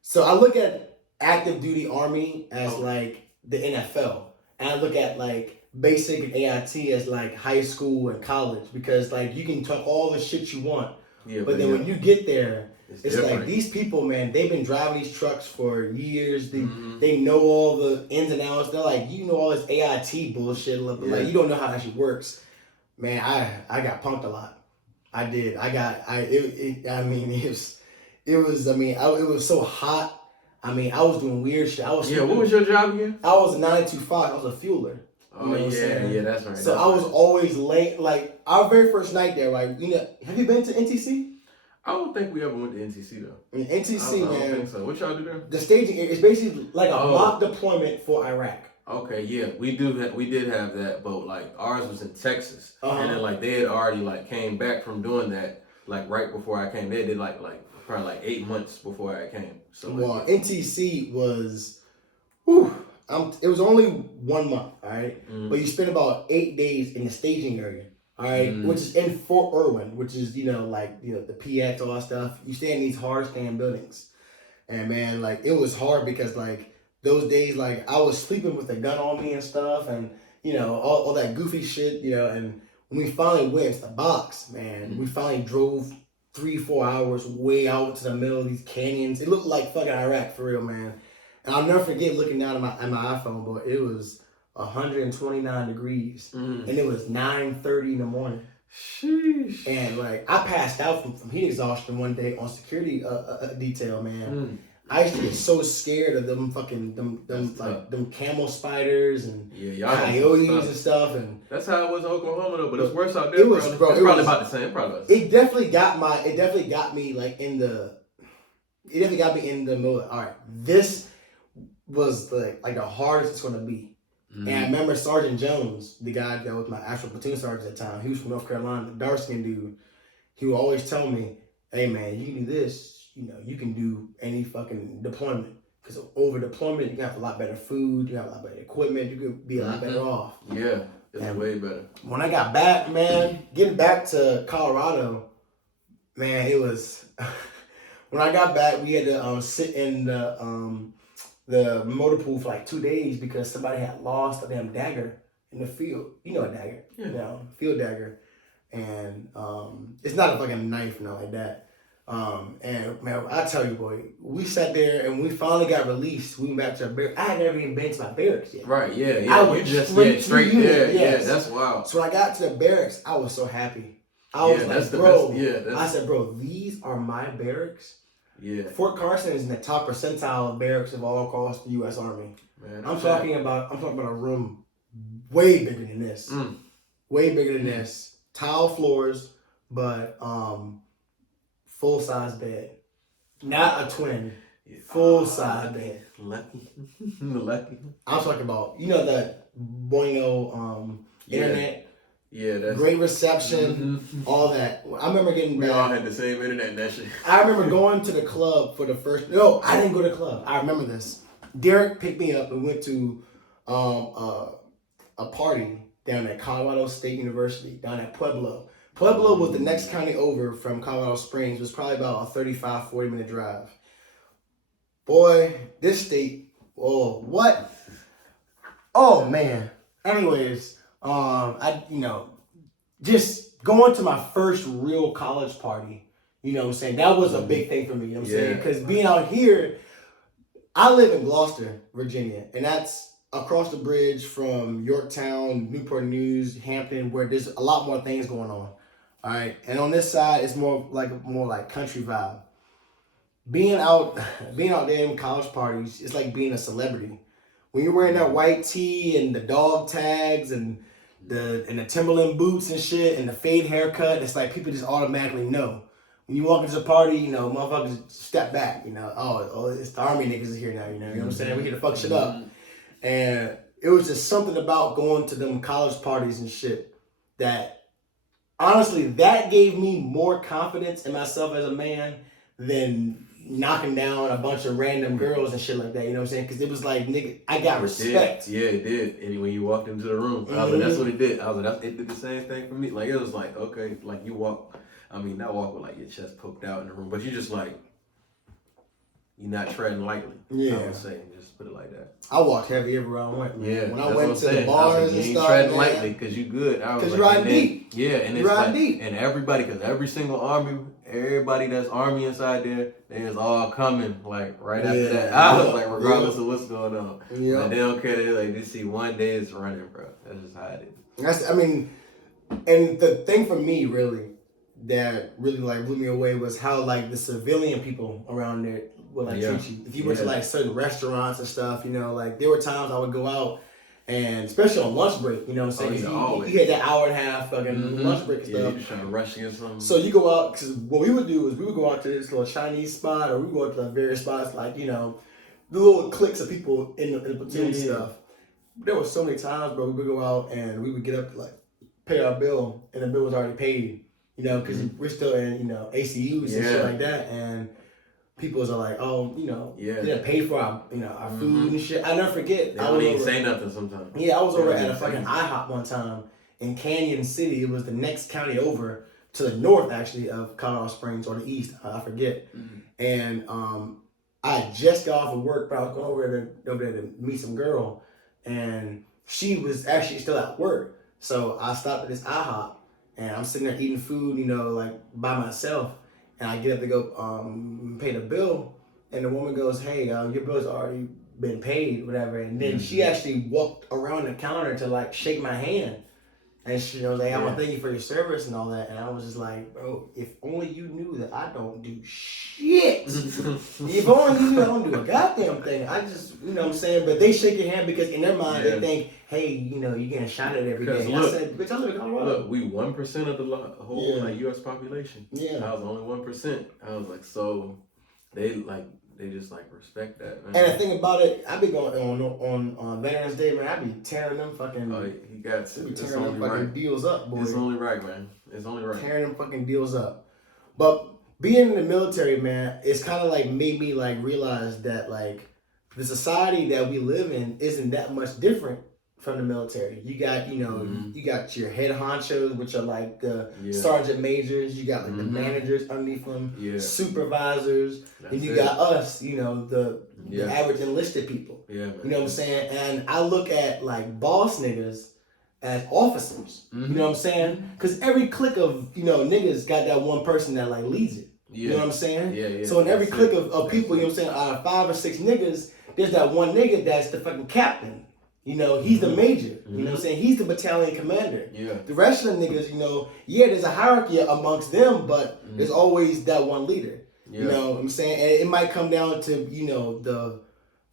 So I look at active duty army as like the NFL. And I look at like basic and AIT as like high school and college, because like you can talk all the shit you want. Yeah, but then when you get there, it's like these people, man, they've been driving these trucks for years. They know all the ins and outs. They're like, you know, all this AIT bullshit, but like you don't know how it actually works. Man, I got punked a lot. I did. It was so hot. I mean, I was doing weird shit. What was your job again? I was a 925. I was a fueler. Oh yeah, yeah, that's right. So That's I was right. always late. Like our very first night there, like have you been to NTC? I don't think we ever went to NTC though. I mean, NTC, I don't think man. so. What y'all do there? The staging is basically like a mock Oh, deployment for Iraq. okay, yeah, we did have that, but like ours was in Texas, and then Uh-huh. like they had already like came back from doing that like right before I came. They did like probably like 8 months before I came. So like Well, NTC was, whew, it was only 1 month, all right? mm, But you spent about 8 days in the staging area, all right? Which is in Fort Irwin, which is, the PX, all that stuff. You stay in these hard stand buildings. And man, like, it was hard because, like, those days, like, I was sleeping with a gun on me and stuff and, all that goofy shit, and when we finally went to the box, man, we finally drove 3-4 hours way out to the middle of these canyons. It looked like fucking Iraq for real, man. And I'll never forget looking down at my iPhone, but it was 129 degrees, and it was 9:30 in the morning. sheesh. And like I passed out from heat exhaustion one day on security detail, man. I used to get so scared of them fucking them camel spiders and coyotes and stuff, and that's how it was in Oklahoma though. But it's worse out there. it was probably. bro. It's It probably was about the same. Probably about the same. it definitely got me like in the. It definitely got me in the middle. All right, this was like the hardest it's gonna be. And I remember Sergeant Jones, the guy that was my actual platoon sergeant at the time. He was from North Carolina, the dark skinned dude. He would always tell me, "Hey man, you can do this. You can do any fucking deployment. Because over deployment, you have a lot better food. You have a lot better equipment. You could be a lot better off." Yeah, it's way better. When I got back, man, getting back to Colorado, man, it was. When I got back, we had to sit in the motor pool for like 2 days because somebody had lost a damn dagger in the field. You know a dagger, field dagger, and it's not a fucking knife, not like that. And man, I tell you, boy, we sat there and we finally got released. We went back to our barracks. I had never even been to my barracks yet. Right? Yeah. I went straight there. Yes. Yeah, that's wild. So when I got to the barracks, I was so happy. I was like, bro. I said, bro, these are my barracks. Yeah. Fort Carson is in the top percentile of barracks of all across the U.S. Army. Man, I'm talking about a room way bigger than this. Way bigger than this. Tile floors, but full size bed. Not a twin. Full size bed. Lucky. I'm talking about, the Boingo internet. Yeah, that's great reception, all that. I remember getting we back. all had the same internet and that shit. I remember going to the club for the first. No, I didn't go to the club. I remember this. Derek picked me up and went to a party down at Colorado State University, down at Pueblo. Pueblo was the next county over from Colorado Springs. It was probably about a 35, 40-minute drive. Boy, this state, what? Oh, man. Anyways, just going to my first real college party, what I'm saying? That was a big thing for me, what I'm saying? Because being out here, I live in Gloucester, Virginia, and that's across the bridge from Yorktown, Newport News, Hampton, where there's a lot more things going on. All right. And on this side, it's more like country vibe. Being out there in college parties, it's like being a celebrity. When you're wearing that white tee and the dog tags and the Timberland boots and shit and the fade haircut, it's like people just automatically know. When you walk into the party, motherfuckers step back, oh, it's the Army niggas here now, you know what I'm saying? We here to fuck shit up. And it was just something about going to them college parties and shit that, honestly, that gave me more confidence in myself as a man than knocking down a bunch of random girls and shit like that, you know what I'm saying? Because it was like, nigga, I got respect. Yeah, it did. And when you walked into the room, I was like, that's what it did. I was like, it did the same thing for me. Like, it was like, okay, like you walk, not walk with like your chest poked out in the room, but you just like, you're not treading lightly. Yeah. I would say, just put it like that. I walked heavy everywhere I went, man. Yeah, when I went to the bars and stuff, treading lightly because you good. Because you're riding deep. Yeah, and it's like, deep. And everybody, because every single army, everybody that's army inside there, they is all coming like right after that. I was like, regardless of what's going on. Yeah. Like, they don't care. They like, they see one day is running, bro. That's just how it is. And the thing for me really that really like blew me away was how like the civilian people around there would like treat you. If you went to like certain restaurants and stuff, like there were times I would go out And especially on lunch break, you know what I'm saying? You had that hour and a half fucking lunch break and stuff. Yeah, you're trying to rush to get something. So you go out, because what we would do is we would go out to this little Chinese spot, or we would go out to various spots, like, you know, the little cliques of people in the platoon and stuff. There were so many times, bro, we would go out and we would get up to, like, pay our bill, and the bill was already paid, you know, because we're still in, you know, ACUs and shit like that, and people are like, oh, you know, they didn't pay for our, you know, our food and shit. I never forget. They don't even say nothing sometimes. Yeah, I was over at a fucking IHOP one time in Canyon City. It was the next county over to the north, actually, of Colorado Springs, or the east. I forget. And I had just got off of work, but I was going over there to meet some girl, and she was actually still at work. So I stopped at this IHOP, and I'm sitting there eating food, you know, like by myself. And I get up to go pay the bill, and the woman goes, hey, your bill's already been paid, whatever. And then she actually walked around the counter to, like, shake my hand. And she was like, I want to thank you for your service and all that. And I was just like, bro, if only you knew that I don't do shit. If only you knew I don't do a goddamn thing. I just, you know what I'm saying? But they shake your hand because in their mind, they think, hey, you know, you're getting shot at every day. Look, I said, bitch, I live in Colorado. Look, we 1% of the whole like U.S. population. Yeah. I was only 1%. I was like, so they just like respect that, man. And the thing about it, I be going on Veterans Day, man. I be tearing them fucking. Oh, he got to. Be tearing them fucking deals up, boy. It's only right, man. It's only right. Tearing them fucking deals up. But being in the military, man, it's kind of like made me like realize that like the society that we live in isn't that much different from the military. You got, you know, you got your head honchos, which are like the sergeant majors. You got like the managers underneath them, supervisors. And you got us, you know, the average enlisted people. Yeah, man. You know what I'm saying? And I look at like boss niggas as officers. You know what I'm saying? Because every clique of, you know, niggas got that one person that like leads it. You know what I'm saying? Yeah. So in every clique of people, you know what I'm saying, out of 5 or 6 niggas, there's that one nigga that's the fucking captain. You know, he's the major. You know what I'm saying? He's the battalion commander. Yeah. The rest of the niggas, you know, there's a hierarchy amongst them, but there's always that one leader. Yeah. You know what I'm saying? And it might come down to, you know, the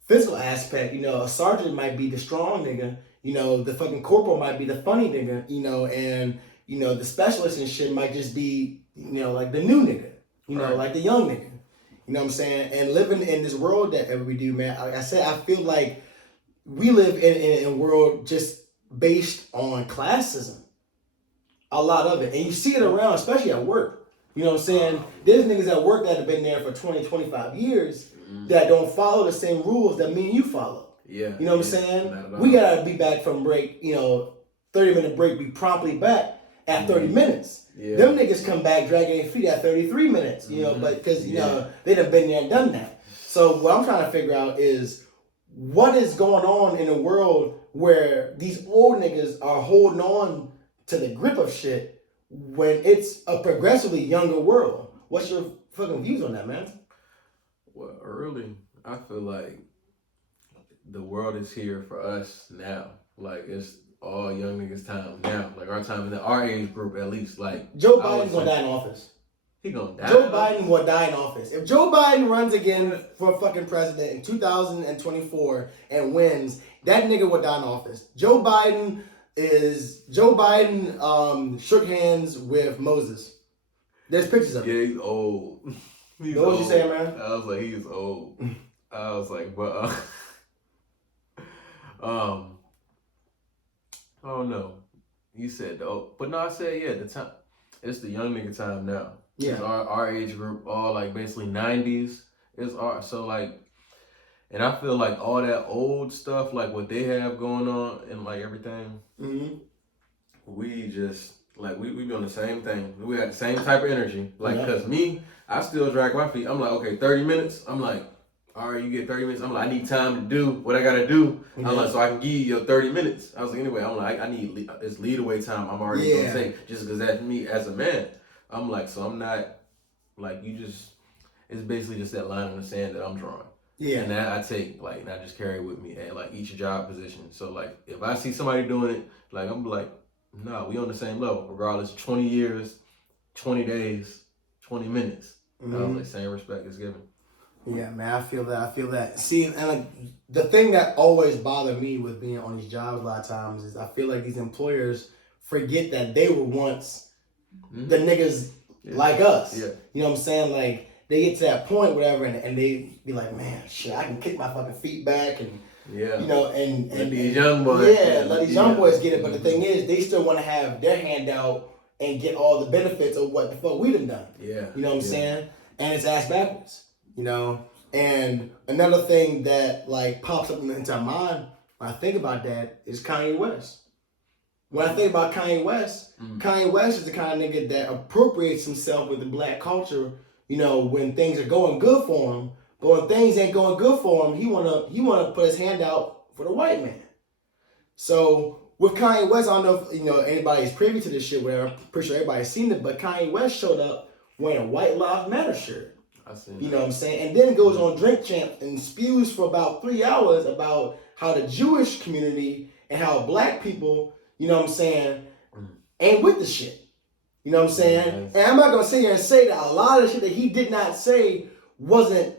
physical aspect. You know, a sergeant might be the strong nigga. You know, the fucking corporal might be the funny nigga. You know, and, you know, the specialist and shit might just be, you know, like the new nigga. You know, like the young nigga. You know what I'm saying? And living in this world that we do, man, like I said, I feel like we live in a world just based on classism. A lot of it. And you see it around, especially at work. You know what I'm saying? There's niggas at work that have been there for 20, 25 years that don't follow the same rules that me and you follow. Yeah. You know what I'm saying? We gotta be back from break, you know, 30-minute break, be promptly back at 30 minutes. Yeah. Them niggas come back dragging their feet at 33 minutes, you know, but because, you know, they done been there and done that. So what I'm trying to figure out is, what is going on in a world where these old niggas are holding on to the grip of shit when it's a progressively younger world? What's your fucking views on that, man? Well, early, I feel like the world is here for us now. Like, it's all young niggas' time now. Like, our time, in our age group at least. Like, Joe Biden's gonna die in office. He gonna die. Joe Biden will die in office. If Joe Biden runs again for fucking president in 2024 and wins, that nigga will die in office. Joe Biden shook hands with Moses. There's pictures of him. Yeah, he's old. What was you saying, man? I was like, he's old. I was like, but I don't know. You said but no, I said the time. It's the young nigga time now. Yeah. It's our age group, all like basically 90s. It's so like, and I feel like all that old stuff, like what they have going on and like everything, we just, like, we be on the same thing. We got the same type of energy. Like, cause me, I still drag my feet. I'm like, okay, 30 minutes. I'm like, all right, you get 30 minutes. I'm like, I need time to do what I gotta do. I'm like, so I can give you your 30 minutes. I was like, anyway, I'm like, I need this lead away time. I'm already gonna take, just cause that's me as a man. I'm like, so I'm not, like, it's basically just that line in the sand that I'm drawing. Yeah. And that I take, like, and I just carry with me at, like, each job position. So, like, if I see somebody doing it, like, I'm like, nah, we on the same level, regardless, 20 years, 20 days, 20 minutes. I was like, same respect is given. Yeah, man, I feel that. I feel that. See, and like the thing that always bothered me with being on these jobs a lot of times is I feel like these employers forget that they were once the niggas like us. Yeah. You know what I'm saying? Like they get to that point, whatever, and they be like, man, shit, I can kick my fucking feet back and Yeah. you know, and let these young boys. Yeah, let these young boys get it. But the thing is, they still want to have their hand out and get all the benefits of what the fuck we done done. Yeah. You know what I'm saying? And it's ass backwards. You know? And another thing that like pops up into my mind when I think about that is Kanye West. When I think about Kanye West, Kanye West is the kind of nigga that appropriates himself with the black culture, you know, when things are going good for him. But when things ain't going good for him, he wanna put his hand out for the white man. So with Kanye West, I don't know if you know anybody's privy to this shit, whatever. I'm pretty sure everybody's seen it, but Kanye West showed up wearing a White Lives Matter shirt. I seen You know what I'm saying? And then goes on Drink Champ and spews for about 3 hours about how the Jewish community and how black people, you know what I'm saying, ain't with the shit. You know what I'm saying? Yes. And I'm not gonna sit here and say that a lot of the shit that he did not say wasn't,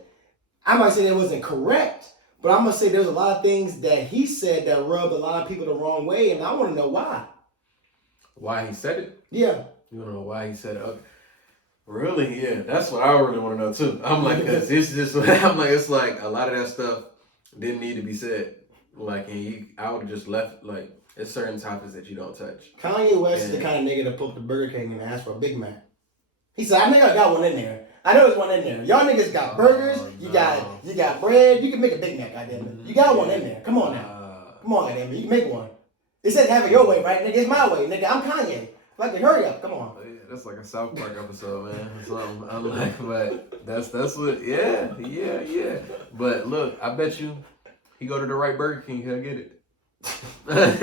I might say that wasn't correct, but I'm gonna say there's a lot of things that he said that rubbed a lot of people the wrong way, and I wanna know why. Why he said it? Yeah. You wanna know why he said it? Okay. Really? Yeah, that's what I really want to know too. I'm like, cause it's just, I'm like, it's like a lot of that stuff didn't need to be said. Like, and I would have just left. Like, it's certain topics that you don't touch. Kanye West is the kind of nigga that pulled up to Burger King and asked for a Big Mac. He said, I think I got one in there. I know there's one in there. Y'all niggas got burgers. You got bread. You can make a Big Mac, goddammit. You got one in there. Come on now. Come on, goddammit. You can make one. They said have it your way, right, nigga? It's my way, nigga. I'm Kanye. Fucking hurry up. Come on. That's like a South Park episode, man. Something I'm like, but that's what, yeah. But look, I bet you he go to the right Burger King, he'll get it. That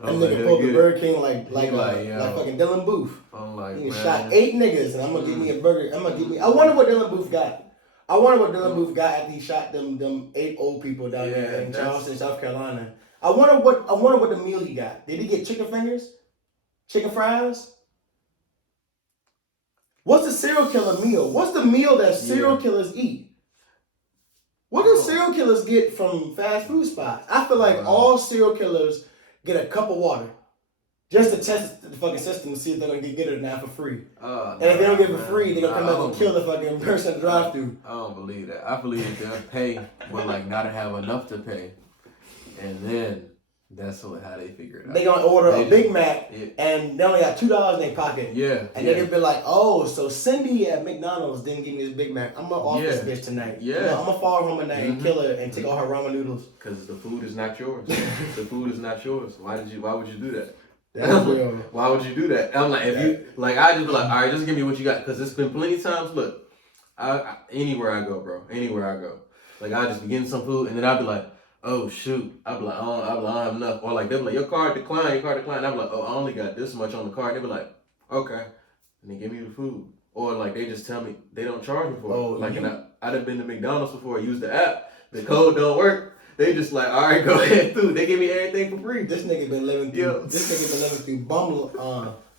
nigga pulled the Burger King like fucking Dylan Booth. I'm like, he man. shot 8 niggas and I'm gonna give me a burger. I wonder what Dylan Booth got. I wonder what Dylan Booth got after he shot them 8 old people down there in Charleston, South Carolina. I wonder what the meal he got. Did he get chicken fingers? Chicken fries? What's the serial killer meal? What's the meal that serial killers eat? What do serial killers get from fast food spots? I feel like all serial killers get a cup of water just to test the fucking system to see if they're gonna get it or not for free. And if they don't get it for free, they're gonna come back and kill the fucking person at the drive-thru. I don't believe that. I believe they'll pay, but like not have enough to pay, and then that's how they figure it out. They gonna order a Big Mac and they only got $2 in their pocket. Yeah. And they can be like, oh, so Cindy at McDonald's didn't give me this Big Mac. I'm gonna off this bitch tonight. Yeah. I'm gonna follow home tonight and kill her and take all her ramen noodles. Because the food is not yours. The food is not yours. Why would you do that? That's real. Why would you do that? I'm like, if you like, I just be like, all right, just give me what you got. Because it's been plenty of times. Look, anywhere I go, bro, like I just be getting some food and then I'll be like, oh shoot, I be like, I don't have enough. Or like they'll be like, your card declined. I be like, oh, I only got this much on the card. They be like, okay, and they give me the food. Or like they just tell me they don't charge me for it. Like, and I done been to McDonald's before. I used the app. The code don't work. They just like, all right, go ahead through. They give me everything for free. This nigga been living through bum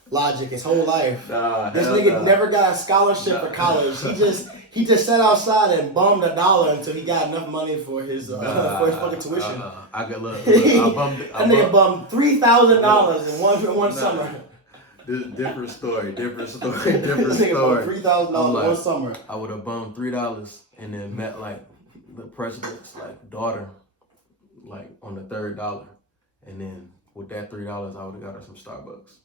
logic his whole life. This nigga never got a scholarship for college. He just sat outside and bummed $1 until he got enough money for his fucking tuition. I got look. That nigga bummed $3,000 in one summer. Different story. This nigga bummed $3,000 one summer. I would have bummed $3 and then met like the president's like daughter, like on the $3rd, and then with that $3 I would have got her some Starbucks.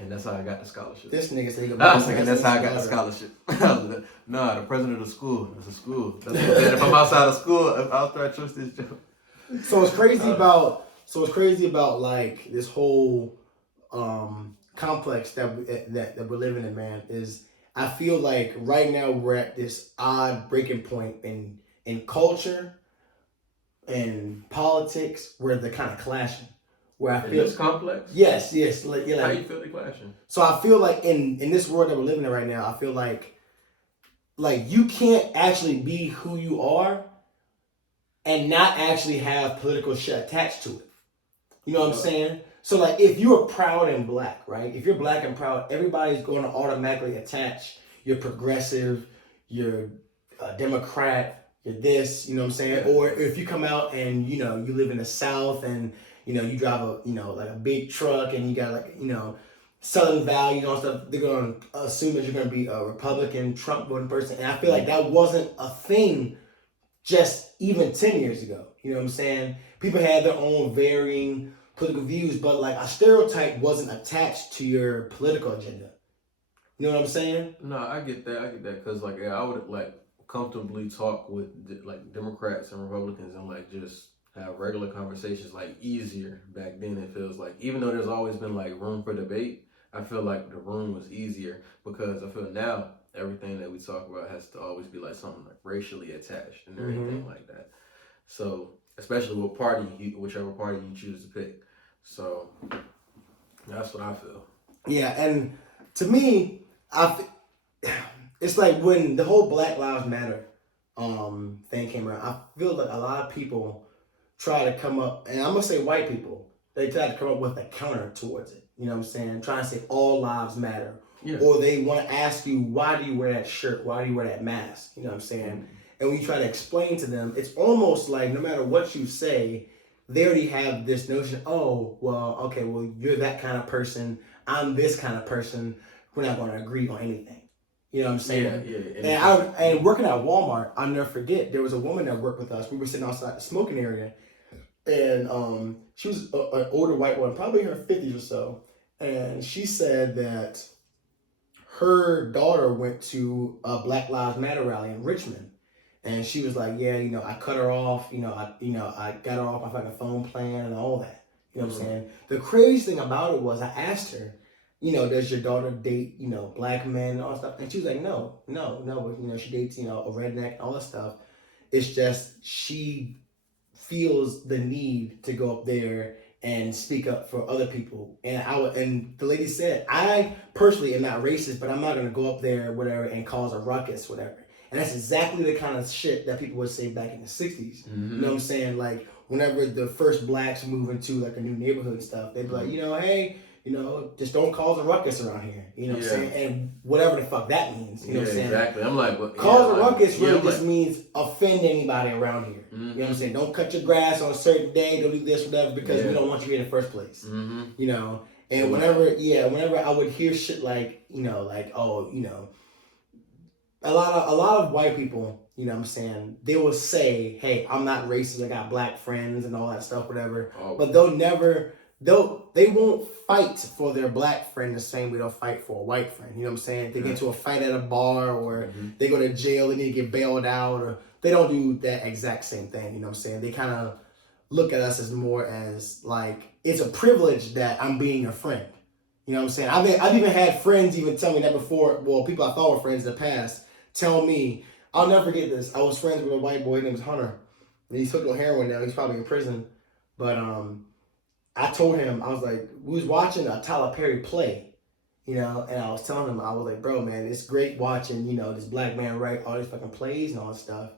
And that's how I got the scholarship. This nigga said I was thinking that's how I got the scholarship. No, the president of the school. It's a school. That's what if I'm outside of school, I'll try to trust this job. So it's crazy about like this whole complex that we're living in, man. Is I feel like right now we're at this odd breaking point in culture and politics where they're kind of clashing. Where I feel it's complex. Yes. How you feel they clashing? So I feel like in this world that we're living in right now, I feel like you can't actually be who you are and not actually have political shit attached to it. You know what I'm saying? So like if you're proud and black, right? If you're black and proud, everybody's going to automatically attach you're progressive, you're a Democrat, you're this, you know what I'm saying? Or if you come out and, you know, you live in the South and, you know, you drive a, you know, like a big truck and you got like, you know, Southern values and stuff, they're going to assume that you're going to be a Republican, Trump voting person. And I feel like that wasn't a thing just even 10 years ago. You know what I'm saying? People had their own varying political views, but like a stereotype wasn't attached to your political agenda. You know what I'm saying? No, I get that, cause like I would like comfortably talk with like Democrats and Republicans and like just have regular conversations like easier back then. It feels like even though there's always been like room for debate, I feel like the room was easier because I feel now everything that we talk about has to always be like something like racially attached and everything like that. So especially with whichever party you choose to pick. So that's what I feel. Yeah, and to me, it's like when the whole Black Lives Matter thing came around. I feel like a lot of people try to come up, and I'm gonna say white people, they try to come up with a counter towards it. You know what I'm saying? Trying to say all lives matter, or they want to ask you, why do you wear that shirt? Why do you wear that mask? You know what I'm saying? And when you try to explain to them, it's almost like no matter what you say, they already have this notion. Oh, well, okay, well, you're that kind of person. I'm this kind of person. We're not going to agree on anything. You know what I'm saying? Yeah. And working at Walmart, I'll never forget, there was a woman that worked with us. We were sitting outside the smoking area, and she was an older white woman, probably in her 50s or so. And she said that her daughter went to a Black Lives Matter rally in Richmond. And she was like, yeah, you know, I cut her off, I got her off my fucking phone plan and all that. You know what I'm saying? The crazy thing about it was I asked her, you know, does your daughter date, you know, black men and all that stuff? And she was like, no, but, you know, she dates, you know, a redneck and all that stuff. It's just she feels the need to go up there and speak up for other people. And the lady said, I personally am not racist, but I'm not going to go up there, whatever, and cause a ruckus, whatever. And that's exactly the kind of shit that people would say back in the 60s. You know what I'm saying? Like, whenever the first blacks move into, like, a new neighborhood and stuff, they'd be like, you know, hey, you know, just don't cause a ruckus around here. You know what I'm saying? And whatever the fuck that means. You know what I'm saying? Exactly. I'm like, cause a ruckus really just means offend anybody around here. You know what I'm saying? Don't cut your grass on a certain day. Don't do this, whatever, because we don't want you here in the first place. You know? And whenever I would hear shit like, you know, like, oh, you know, a lot of white people, you know what I'm saying, they will say, hey, I'm not racist, I got black friends and all that stuff, whatever. But they won't fight for their black friend the same way they'll fight for a white friend. You know what I'm saying? They get into a fight at a bar or they go to jail, they need to get bailed out, or they don't do that exact same thing. You know what I'm saying? They kind of look at us as more as like, it's a privilege that I'm being your friend. You know what I'm saying? I've even had friends even tell me that before. Well, people I thought were friends in the past tell me, I'll never forget this. I was friends with a white boy named Hunter. And he took no heroin now. He's probably in prison. But I told him, I was like, we was watching a Tyler Perry play, you know, and I was telling him, I was like, bro, man, it's great watching, you know, this black man write all these fucking plays and all this stuff.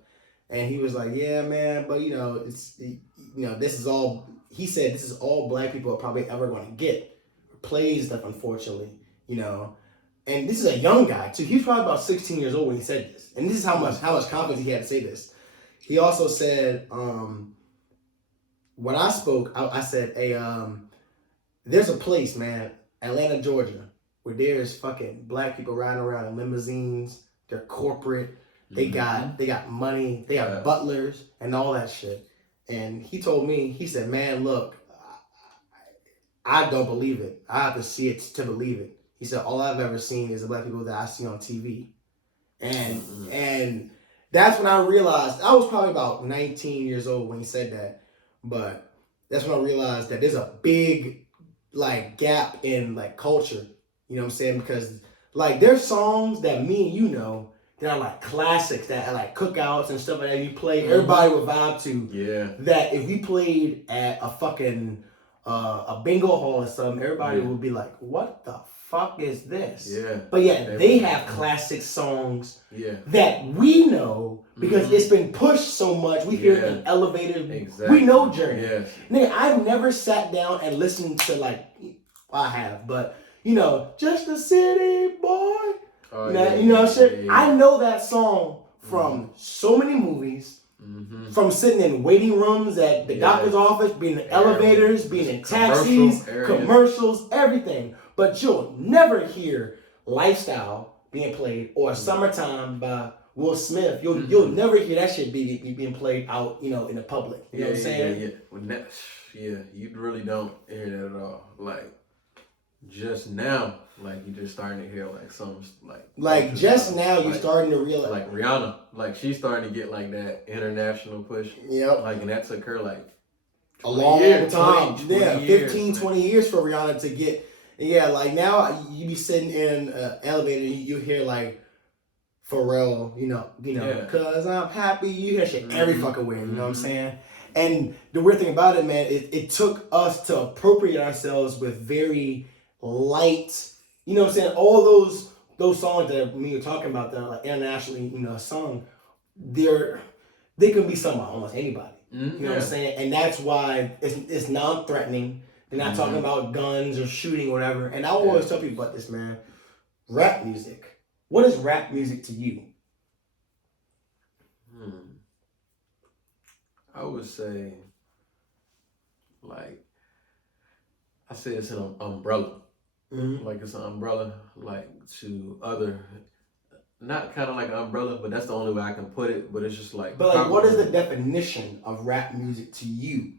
And he was like, yeah, man, but, you know, this is all, he said, this is all black people are probably ever going to get. Plays stuff, unfortunately, you know. And this is a young guy, too. He was probably about 16 years old when he said this. And this is how much confidence he had to say this. He also said, when I spoke, I said, hey, there's a place, man, Atlanta, Georgia, where there's fucking black people riding around in limousines. They're corporate. They got money. They got butlers and all that shit. And he told me, he said, man, look, I don't believe it. I have to see it to believe it. He said, all I've ever seen is the black people that I see on TV. And that's when I realized, I was probably about 19 years old when he said that. But that's when I realized that there's a big, like, gap in, like, culture. You know what I'm saying? Because, like, there's songs that me and you know that are, like, classics, that are, like, cookouts and stuff like that. You play, everybody would vibe to. Yeah. That if we played at a fucking... a bingo hall or something, everybody would be like, what the fuck is this? Yeah. But yeah, they have classic songs that we know because it's been pushed so much. We hear it in elevators. Exactly. We know Journey. Yeah. Nigga, I've never sat down and listened to, like, I have, but, you know, just a city boy. Oh, You know what I'm saying? yeah. I know that song from so many movies, from sitting in waiting rooms at the doctor's office, being in elevators, being in taxis, commercials, everything. But you'll never hear Lifestyle being played or Summertime by Will Smith. You'll never hear that shit being played out, in the public. You know what I'm saying? Yeah. You really don't hear that at all. Like just now, like you just starting to hear like some like just stuff. Now you're starting to realize like Rihanna, like she's starting to get like that international push. Yep. Like and that took her like a long time. 20 15, 20 years for Rihanna to get. Yeah, like now you be sitting in an elevator, you hear like Pharrell, cause I'm happy. You hear shit every fucking way. You know what I'm saying? And the weird thing about it, man, it took us to appropriate ourselves with very light. You know what I'm saying? All those songs that we were talking about that are like internationally, sung, they can be sung by almost anybody. You know what I'm saying? And that's why it's non-threatening. They're not talking about guns or shooting or whatever. And I always tell people about this, man. Rap music. What is rap music to you? I would say, like, I say it's an umbrella. Like it's an umbrella, like to other, not kind of like an umbrella, but that's the only way I can put it. But it's just like. But like, what is the definition of rap music to you?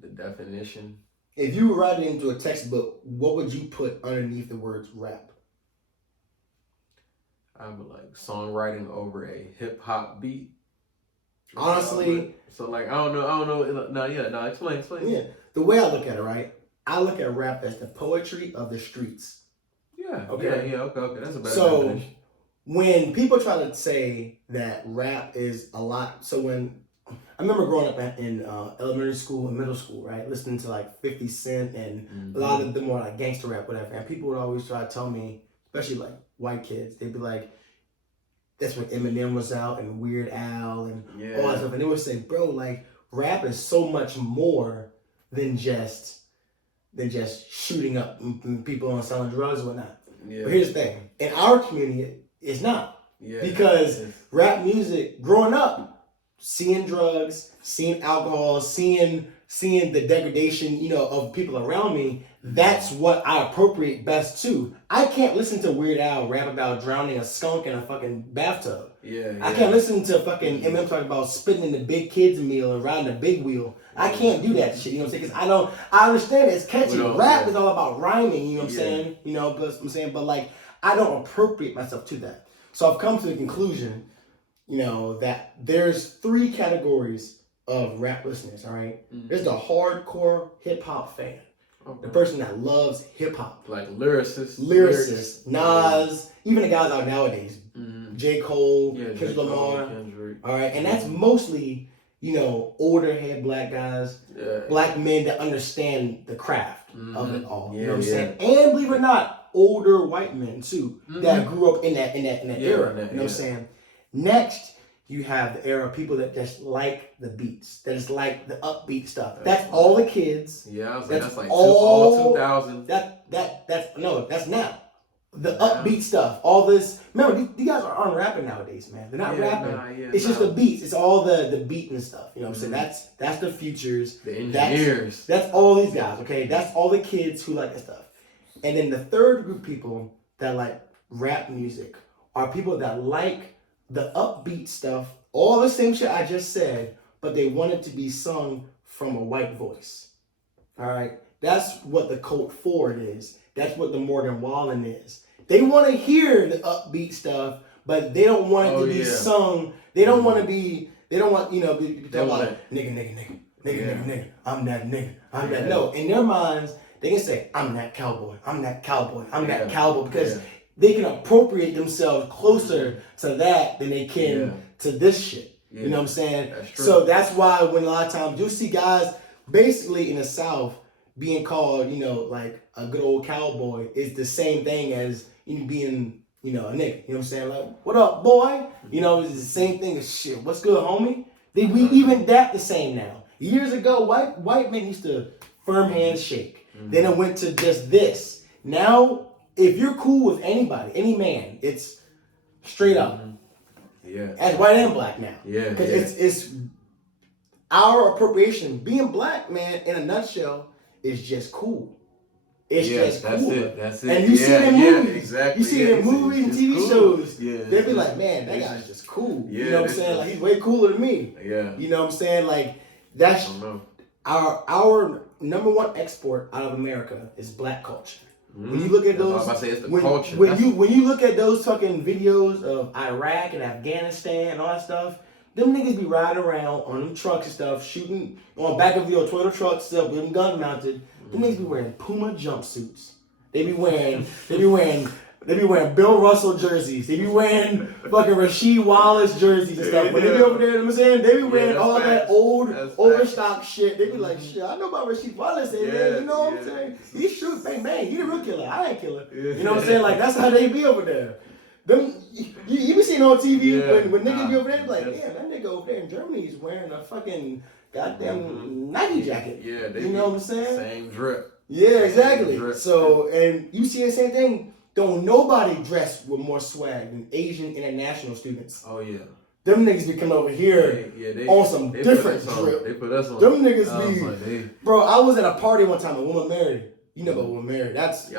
The definition. If you were writing into a textbook, what would you put underneath the words rap? I would like songwriting over a hip hop beat. Honestly. So like I don't know. No, explain. Yeah, the way I look at it, right? I look at rap as the poetry of the streets. Yeah. Okay. Okay. That's a better definition. When people try to say that rap is a lot, so when I remember growing up in elementary school and middle school, right, listening to like 50 Cent and a lot of the more like gangster rap, whatever, and people would always try to tell me, especially like white kids, they'd be like, that's when Eminem was out and Weird Al and all that stuff, and they would say, bro, like rap is so much more than just shooting up people and selling drugs and whatnot. Yeah. But here's the thing. In our community, it's not. Yeah. Because rap music, growing up, seeing drugs, seeing alcohol, seeing the degradation, of people around me, that's what I appropriate best to. I can't listen to Weird Al rap about drowning a skunk in a fucking bathtub. Yeah. I can't listen to fucking Eminem talk about spitting in the big kids meal and riding a big wheel. I can't do that shit, you know what I'm saying? Because I understand it's catchy. Rap is all about rhyming, you know what I'm saying? But like, I don't appropriate myself to that. So I've come to the conclusion, that there's 3 categories of rap listeners, all right? There's the hardcore hip hop fan. Okay. The person that loves hip hop. Like lyricists, Nas, even the guys out nowadays. J. Cole, Kendrick Lamar. All right, and that's mostly, older head black guys, black men that understand the craft of it all. You know what I'm saying? And believe it or not, older white men too that grew up in that era. You know what I'm saying? Next, you have the era of people that just like the beats, that just like the upbeat stuff. That's all the kids. Yeah, I was like, that's like all 2000. That's now. The upbeat stuff, all this. Remember, these guys aren't rapping nowadays, man. They're not rapping. It's just the beats. It's all the beat and stuff. You know what I'm saying? That's the futures. The engineers. That's all these guys. Okay, that's all the kids who like that stuff. And then the third group of people that like rap music are people that like the upbeat stuff, all the same shit I just said, but they want it to be sung from a white voice. All right, that's what the Colt Ford is. That's what the Morgan Wallen is. They want to hear the upbeat stuff, but they don't want it to be sung. They don't want to be. They don't want be talking about nigga. I'm that nigga. I'm that. No, in their minds, they can say, I'm that cowboy. I'm that cowboy. I'm that cowboy because they can appropriate themselves closer to that than they can to this shit. Yeah. You know what I'm saying? That's true. So that's why when a lot of times you see guys basically in the South being called, like a good old cowboy is the same thing as being, a nigga. You know what I'm saying? Like, what up, boy? It's the same thing as shit. What's good, homie? We even that the same now. Years ago, white men used to firm handshake. Then it went to just this. Now, if you're cool with anybody, any man, it's Straight up. Yeah. As white and black now. Yeah. Because it's our appropriation. Being black, man, in a nutshell, is just cool. It's just cool. That's it. And you see it in movies. Exactly. You see it in movies and TV shows. Yeah. They be like, man, that guy's just cool. Yeah, you know what I'm saying? Like, he's way cooler than me. Yeah. You know what I'm saying? Like, that's our number one export out of America is black culture. When you look at those, it's the culture. When you look at those fucking videos of Iraq and Afghanistan and all that stuff, them niggas be riding around on them trucks and stuff, shooting on back of your Toyota trucks stuff with them gun mounted. Them niggas be wearing Puma jumpsuits. They be wearing Bill Russell jerseys. They be wearing fucking Rasheed Wallace jerseys and stuff. When they be over there, you know what I'm saying? They be wearing all that old overstock shit. They be like, shit, I know about Rasheed Wallace, man. You know what I'm saying? He shoot, bang, bang. He the real killer. I ain't killer. You know what I'm saying? Like, that's how they be over there. Them, you be seeing on TV when niggas be over there, they be like, damn, that nigga over there in Germany is wearing a fucking goddamn Nike jacket. Yeah, they you know what I'm saying? Same drip. Yeah, exactly. So, and you see the same thing. Don't nobody dress with more swag than Asian international students. Oh yeah. Them niggas be coming over here on some different drip. They put us on. Them niggas be. Bro, I was at a party one time. A woman married. You know about woman married. That's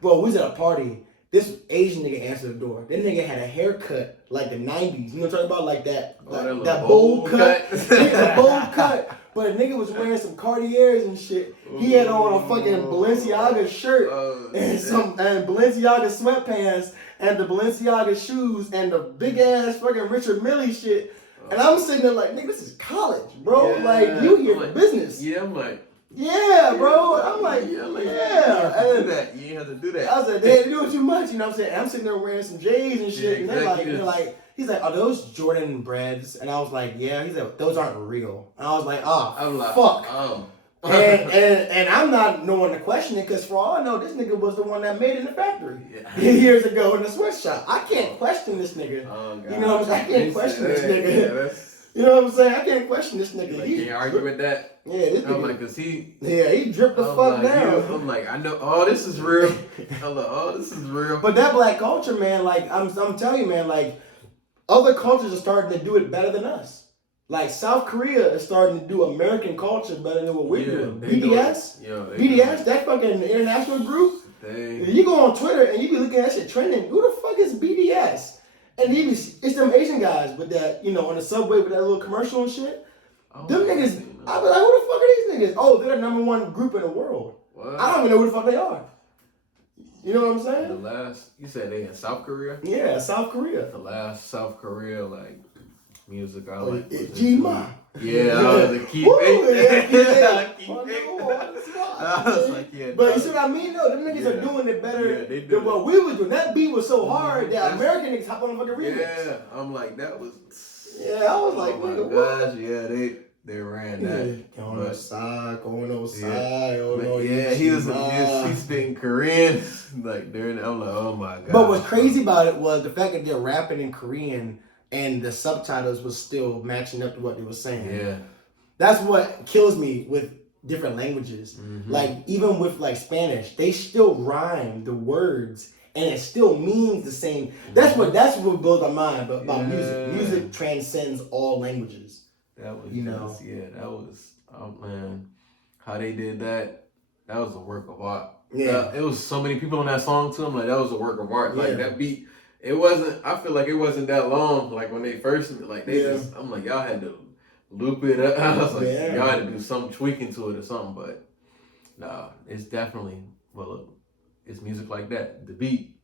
bro. We was at a party. This Asian nigga answered the door. That nigga had a haircut like the 90s. You know what I'm talking about? Like that bowl cut. That bowl cut. But a nigga was wearing some Cartiers and shit. He had on a fucking Balenciaga shirt and Balenciaga sweatpants and the Balenciaga shoes and the big ass fucking Richard Mille shit. And I'm sitting there like, nigga, this is college, bro. Yeah. Like, you here for business. Yeah, I'm like. Yeah, bro. I'm like, You ain't have to do that. I was like, they didn't do too much, you know what I'm saying? And I'm sitting there wearing some J's and shit, and they're like, he's like, are those Jordan breads? And I was like, yeah. He's like, those aren't real. And I was like, fuck. Oh. and I'm not knowing to question it, because for all I know, this nigga was the one that made it in the factory years ago in the sweatshop. I can't question this nigga. You know what I'm saying? I can't question this nigga. You know what I'm saying? I can't question this nigga. Like, can't argue with that. Yeah, this nigga. I'm like, cause he dripped the fuck down. I'm like, I know, this is real. I'm like, this is real. But that black culture, man, like, I'm telling you, man, like, other cultures are starting to do it better than us. Like, South Korea is starting to do American culture better than what we're doing. BDS, that fucking international group. You go on Twitter and you be looking at that shit trending. Who the fuck is BDS? And it's them Asian guys with that, you know, on the subway with that little commercial and shit. Them niggas, I be like, who the fuck are these niggas? Oh, they're the number one group in the world. What? I don't even know who the fuck they are. You know what I'm saying? You said they in South Korea? Yeah, South Korea. The last South Korea, like, music I like. G-Ma. Yeah, the Keep It. I was like, yeah. But you see what I mean, though? Them niggas are doing it better than what we was doing. That beat was so hard that American niggas hop on the fucking remix. Yeah, I'm like, that was. Yeah, I was like, nigga, what? Yeah, they ran that. Going outside, he's speaking Korean. Like, I'm like, oh my god. But what's crazy about it was the fact that they're rapping in Korean and the subtitles was still matching up to what they were saying. Yeah. That's what kills me with different languages. Mm-hmm. Like, even with like Spanish, they still rhyme the words and it still means the same. Mm-hmm. That's what blows my mind about music. Music transcends all languages. That was man, how they did that was a work of art. Yeah. It was so many people on that song too. I'm like, that was a work of art. Like that beat, I feel like it wasn't that long. Like when they first, like I'm like, y'all had to loop it up. I was like, y'all had to do some tweaking to it or something. But nah, it's definitely, it's music like that. The beat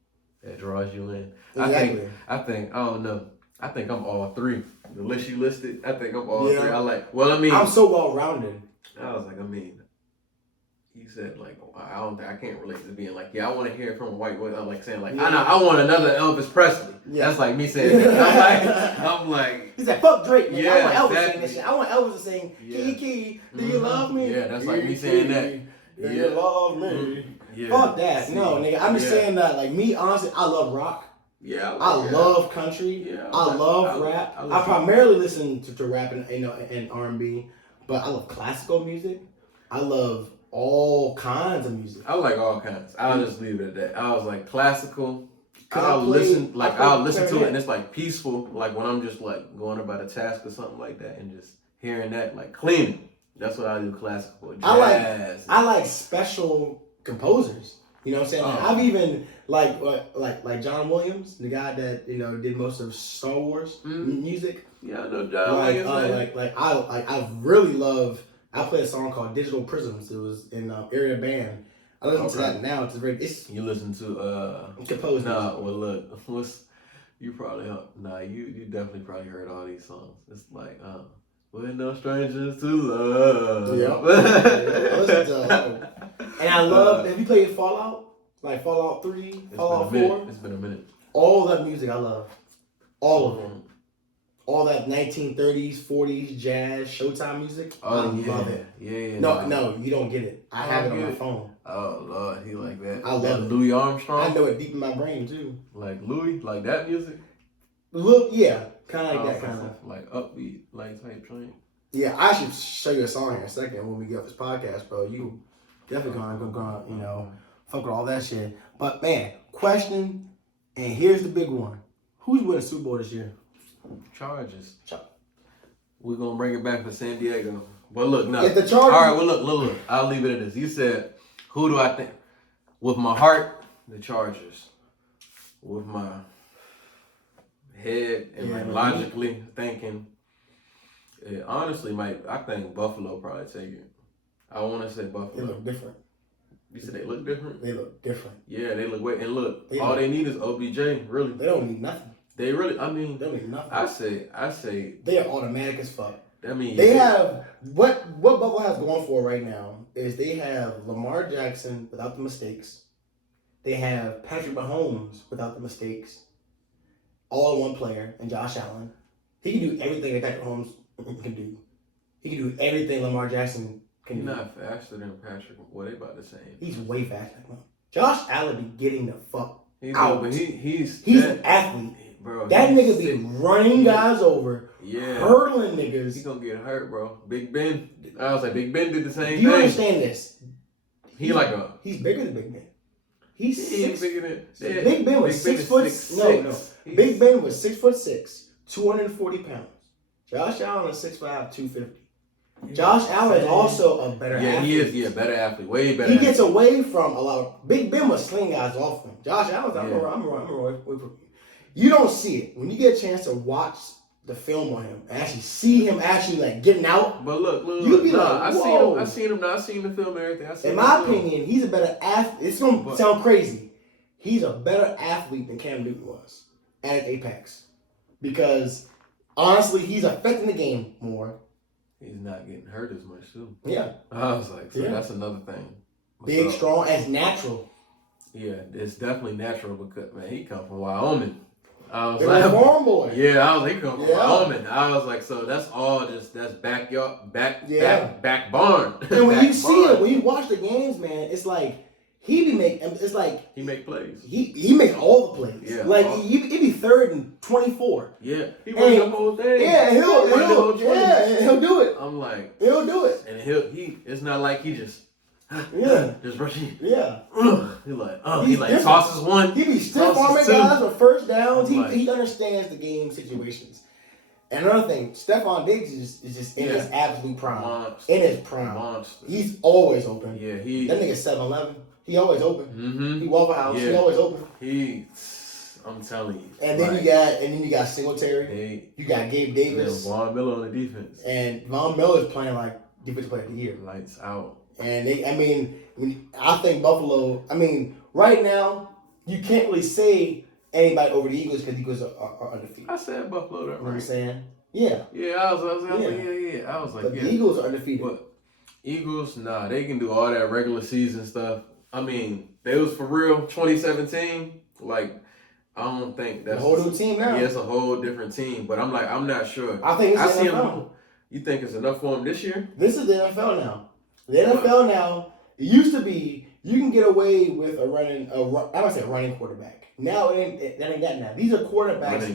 that draws you in. Exactly. I think, I don't know. I think I'm all three. The list you listed, I think I'm all three. I'm so well-rounded. I was like, you said like, I can't relate to being like, I want to hear it from a white boy. I'm like saying like, I want another Elvis Presley. Yeah. That's like me saying that. I'm like. He said, fuck Drake, man. I want Elvis to sing this shit. I want Elvis to sing, Kiki, do you love me? Yeah, that's like me saying that. Do you love me? Yeah. Fuck that. No, nigga. I'm just saying that, like, me, honestly, I love rock. Yeah, I love country. Yeah, I love rap. I primarily listen to rap and R&B, but I love classical music. I love all kinds of music. I like all kinds. I'll just leave it at that. I was like classical. I'll listen to it and it's like peaceful, like when I'm just like going about a task or something like that, and just hearing that like cleaning. That's what I do classical. Jazz. I like special composers. You know what I'm saying? Like, I've even like John Williams, the guy that did most of Star Wars music. Yeah, I know John Williams. I really love. I play a song called Digital Prisms. It was in Area Band. I listen to that now. You listen to composed. Nah, well look, you probably you definitely probably heard all these songs. It's like we're no strangers to love. Yeah. I listen to and I love. Have you played Fallout? Like Fallout 3, Fallout 4? It's been a minute. All that music I love. All of them. All that 1930s, 40s jazz, Showtime music. I love it. Yeah. No, you don't get it. I have it on my phone. Oh Lord, he like that. I love it. Louis Armstrong. I know it deep in my brain too. Like Louis, like that music. Look, yeah, kind of like that kind of like upbeat, like type joint. Yeah, I should show you a song here in a second when we get off this podcast, bro. You definitely gonna fuck with all that shit. But man, question, and here's the big one: who's winning the Super Bowl this year? Chargers. We're gonna bring it back for San Diego. But look, no. If the Chargers, all right. Well, look. I'll leave it at this. You said, who do I think? With my heart, the Chargers. With my head and logically thinking, it honestly I think Buffalo probably take it. I want to say Buffalo. They look different. You said they look different? They look different. Yeah, they look great. And look, they need is OBJ. Really, they don't need nothing. They really, I mean, they don't need nothing. I say they are automatic as fuck. I mean, they have what Buffalo has going for right now is they have Lamar Jackson without the mistakes. They have Patrick Mahomes without the mistakes. All in one player, and Josh Allen. He can do everything that Patrick Mahomes can do. He can do everything Lamar Jackson can do. He's not faster than Patrick. What they about the same? He's way faster than him. Josh Allen be getting the fuck out. But he's an athlete. Bro, that nigga be running guys over, hurdling niggas. He's gonna get hurt, bro. Big Ben. I was like, Big Ben did the same thing. You understand this? He's bigger than Big Ben. He's bigger than Big Ben was 6 foot. No. Big Ben was 6'6", 240 pounds. Josh Allen is 6'5", 250. Josh Allen is also a better athlete. He is. Yeah, better athlete. Way better. He gets away from a lot of. Big Ben was slinging guys off him. Josh Allen's. I'm a You don't see it when you get a chance to watch the film on him and actually see him like getting out. But look, you be like, whoa. I seen him. I seen the film and everything. In my opinion, he's a better athlete. It's gonna sound crazy. He's a better athlete than Cam Newton was at Apex, because honestly, he's affecting the game more. He's not getting hurt as much too. Yeah, I was like, that's another thing. Big, strong, as natural. Yeah, it's definitely natural because man, he come from Wyoming. I was like, farm boy. Yeah, he come from Wyoming. I was like, so that's all that's backyard, back barn. And when you see it, when you watch the games, man, it's like he make plays. He makes all the plays. Yeah, like he be 3rd and 24. Yeah, he runs the whole thing. Yeah, he'll do it. I'm like, he'll do it, and it's not like he just. Just rushing. Yeah. He tosses one. He be stiff arming guys on first downs. He understands the game situations. And another thing, Stephon Diggs is just in his absolute prime. Monster. In his prime. Monster. He's always open. Yeah, that nigga's 7'11". He always open. Mm-hmm. He Waffle House. He always open. I'm telling you. And then you got Singletary. You got Gabe Davis. Von Miller on the defense. And Von Miller is playing like defensive player of the year. Lights out. And I think Buffalo, right now, you can't really say anybody over the Eagles because the Eagles are undefeated. I said Buffalo, right? You know what I'm saying? Yeah. Yeah, I was like, the Eagles are undefeated. But Eagles, they can do all that regular season stuff. They was for real 2017. Like, I don't think that's a whole new team now. Yeah, it's a whole different team. But I'm not sure. I think it's the NFL. You think it's enough for them this year? This is the NFL now. The NFL now, it used to be you can get away with I don't say running quarterback. Now that ain't that now. These are quarterbacks.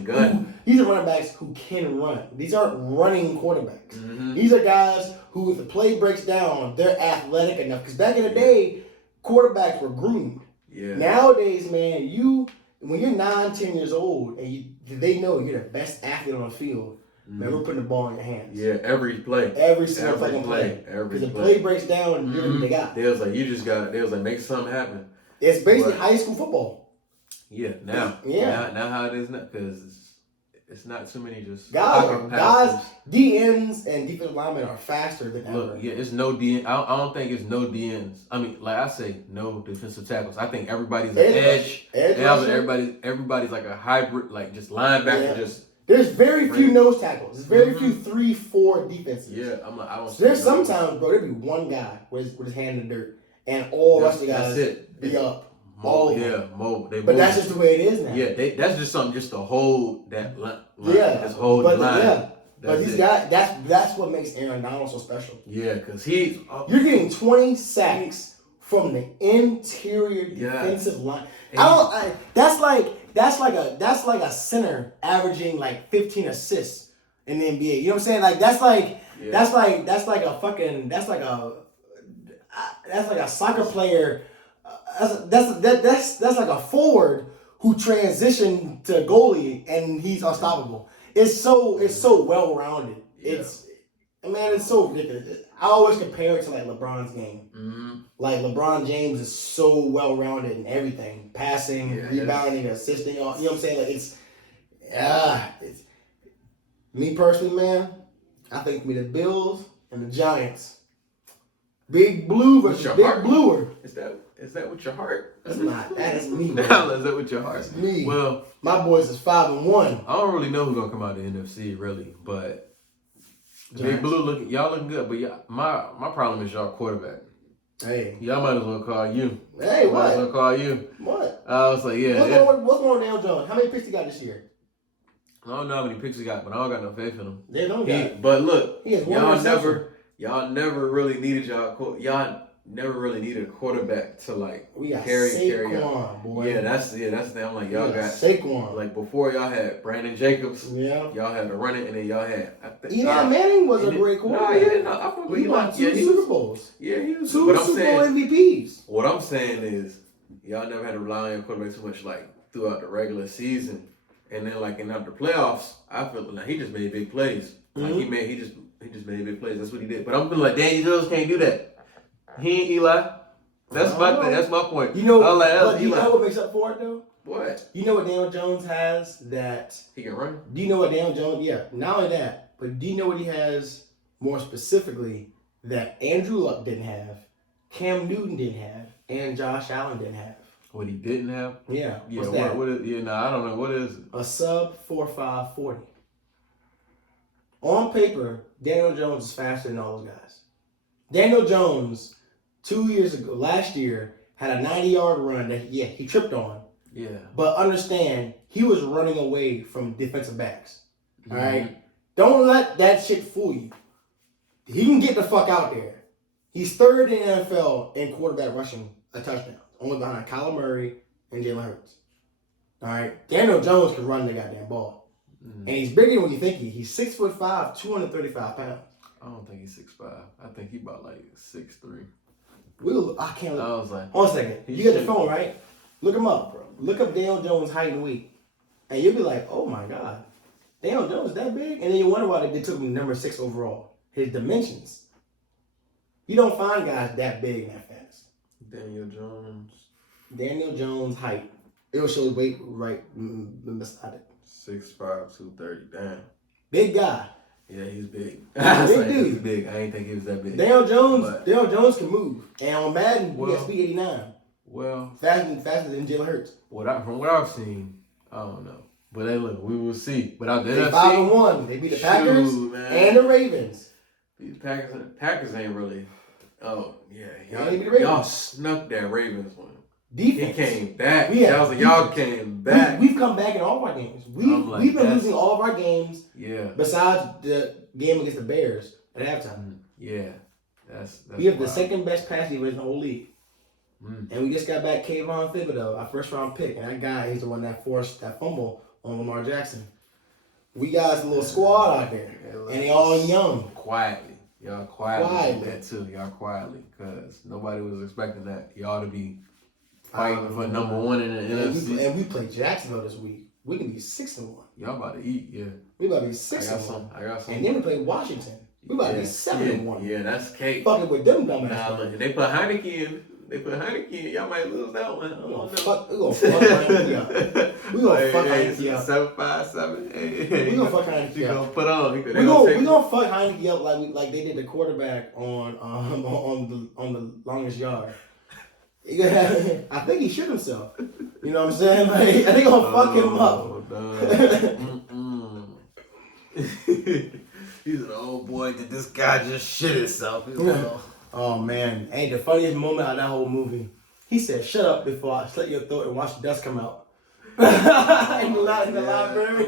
These are running backs who can run. These aren't running quarterbacks. Mm-hmm. These are guys who, if the play breaks down, they're athletic enough. Because back in the day, quarterbacks were groomed. Yeah. Nowadays, man, you when you're 9, 10 years old, and they know you're the best athlete on the field, man, we're putting the ball in your hands. Yeah, every play. Every single fucking play. Because the play breaks down and you're the guy. They was like, make something happen. It's basically high school football. Yeah, now how it is now, because it's not too many just guys, DNs and defensive linemen are faster than ever. Yeah, it's no DN. I don't think it's no DNs. I mean, like I say, no defensive tackles. I think everybody's an edge. Everybody's like a hybrid, like just linebacker. Yeah. There's very few nose tackles. There's very few 3-4 defenses. Yeah, I'm like, I don't. So there's sometimes, bro, there'd be one guy with his hand in the dirt, and all the rest of the guys be up. But that's just the way it is now. Yeah, that's just something just to hold that line. Just hold the line. Yeah. But these guys, that's what makes Aaron Donald so special. Yeah, because you're getting 20 sacks from the interior defensive line. That's like a center averaging like 15 assists in the NBA. You know what I'm saying? Like that's like a soccer player. That's like a forward who transitioned to goalie and he's unstoppable. It's so well rounded. Yeah. It's so ridiculous. I always compare it to like LeBron's game. Mm-hmm. Like LeBron James is so well rounded in everything, passing, rebounding, assisting. You know what I'm saying? Like it's me personally, man. I think me the Bills and the Giants. Big Blue versus Big Bluer. Is that with your heart? That's not. That is me. Is that with your heart? That's me. Well, my boys is 5-1. I don't really know who's gonna come out of the NFC, really, but Big Blue y'all looking good. But my problem is y'all quarterback. Hey, y'all might as well call you. Hey, what? Might as well call you. What? I was like, yeah. What's going on, Daniel Jones? How many picks he got this year? I don't know how many picks he got, but I don't got no faith in him. They don't got. But look, he has y'all never really needed y'all never really needed a quarterback to like carry on, boy. Yeah, that's the thing. I'm like, y'all got Saquon. Like before y'all had Brandon Jacobs. Yeah. Y'all had to run it, and then y'all had Eli Manning was a great quarterback. I fuck he won 2 Super Bowls. Yeah, he was 2 Super Bowl MVPs. What I'm saying is y'all never had to rely on your quarterback too much like throughout the regular season. And then like in the playoffs, I feel like he just made big plays. Like he just made big plays. That's what he did. But I'm feeling like Daniel Jones can't do that. He ain't Eli. That's my thing. That's my point. You know what makes up for it though? What? You know what Daniel Jones has that he can run? Do you know what Daniel Jones? Yeah. Not only that, but do you know what he has more specifically that Andrew Luck didn't have, Cam Newton didn't have, and Josh Allen didn't have? What he didn't have? Yeah. Yeah. What is? Yeah. I don't know. What is it? A sub 4.5 40. On paper, Daniel Jones is faster than all those guys. Daniel Jones, last year, had a 90-yard run that he tripped on. Yeah. But understand, he was running away from defensive backs. All right? Don't let that shit fool you. He can get the fuck out there. He's third in the NFL in quarterback rushing a touchdown, only behind Kyler Murray and Jalen Hurts. All right? Daniel Jones can run the goddamn ball. And he's bigger than what you think he's 6'5", 235 pounds. I don't think he's 6'5". I think he about like 6'3". I can't look. I was like, hold on a second. You got the phone, right? Look him up, bro. Look up Daniel Jones' height and weight. And you'll be like, oh my God. Daniel Jones is that big? And then you wonder why they took him number 6 overall. His dimensions. You don't find guys that big and that fast. Daniel Jones' height. It'll show his weight right beside it. 6'5", 230. Damn. Big guy. Yeah, he's big. Big dude. He's big. I ain't think he was that big. Daniel Jones can move. And on Madden, he has speed 89. Well, faster than Jalen Hurts. From what I've seen, I don't know. But hey, look, we will see. But out there, they 5-1. They beat the Packers and the Ravens. These Packers ain't really. Oh yeah, y'all snuck that Ravens one. Defense. He came back. Y'all came back. We've come back in all of our games. We've been losing all of our games. Yeah. Besides the game against the Bears at halftime. Yeah. That's we have the second best pass defense in the whole league. And we just got back Kayvon Thibodeau, our first round pick. And that guy, he's the one that forced that fumble on Lamar Jackson. We got a little squad out there. And they all young. Quietly. Y'all quietly. That too. Y'all quietly. Because nobody was expecting that. Y'all to be fighting for number one in the NFC. And we play Jacksonville this week. We can be 6-1. Y'all about to eat, yeah. We about to be 6-1. I got some. And then we play Washington. We about to be 7-1. Yeah, that's cake. Fucking with them dumbass. Nah, look, they put Heineken in. Y'all might lose that one. We gonna fuck Heineke up. We gonna fuck Heineke up. 757. Hey, we gonna fuck Heineke up. Gonna put on. We gonna fuck Heineke up like they did the quarterback on the longest yard. I think he shit himself. You know what I'm saying? Like, they gonna fuck him up. He's an old boy. Did this guy just shit himself? Oh man, the funniest moment out of that whole movie. He said, "Shut up before I slit your throat and watch the dust come out." in the library.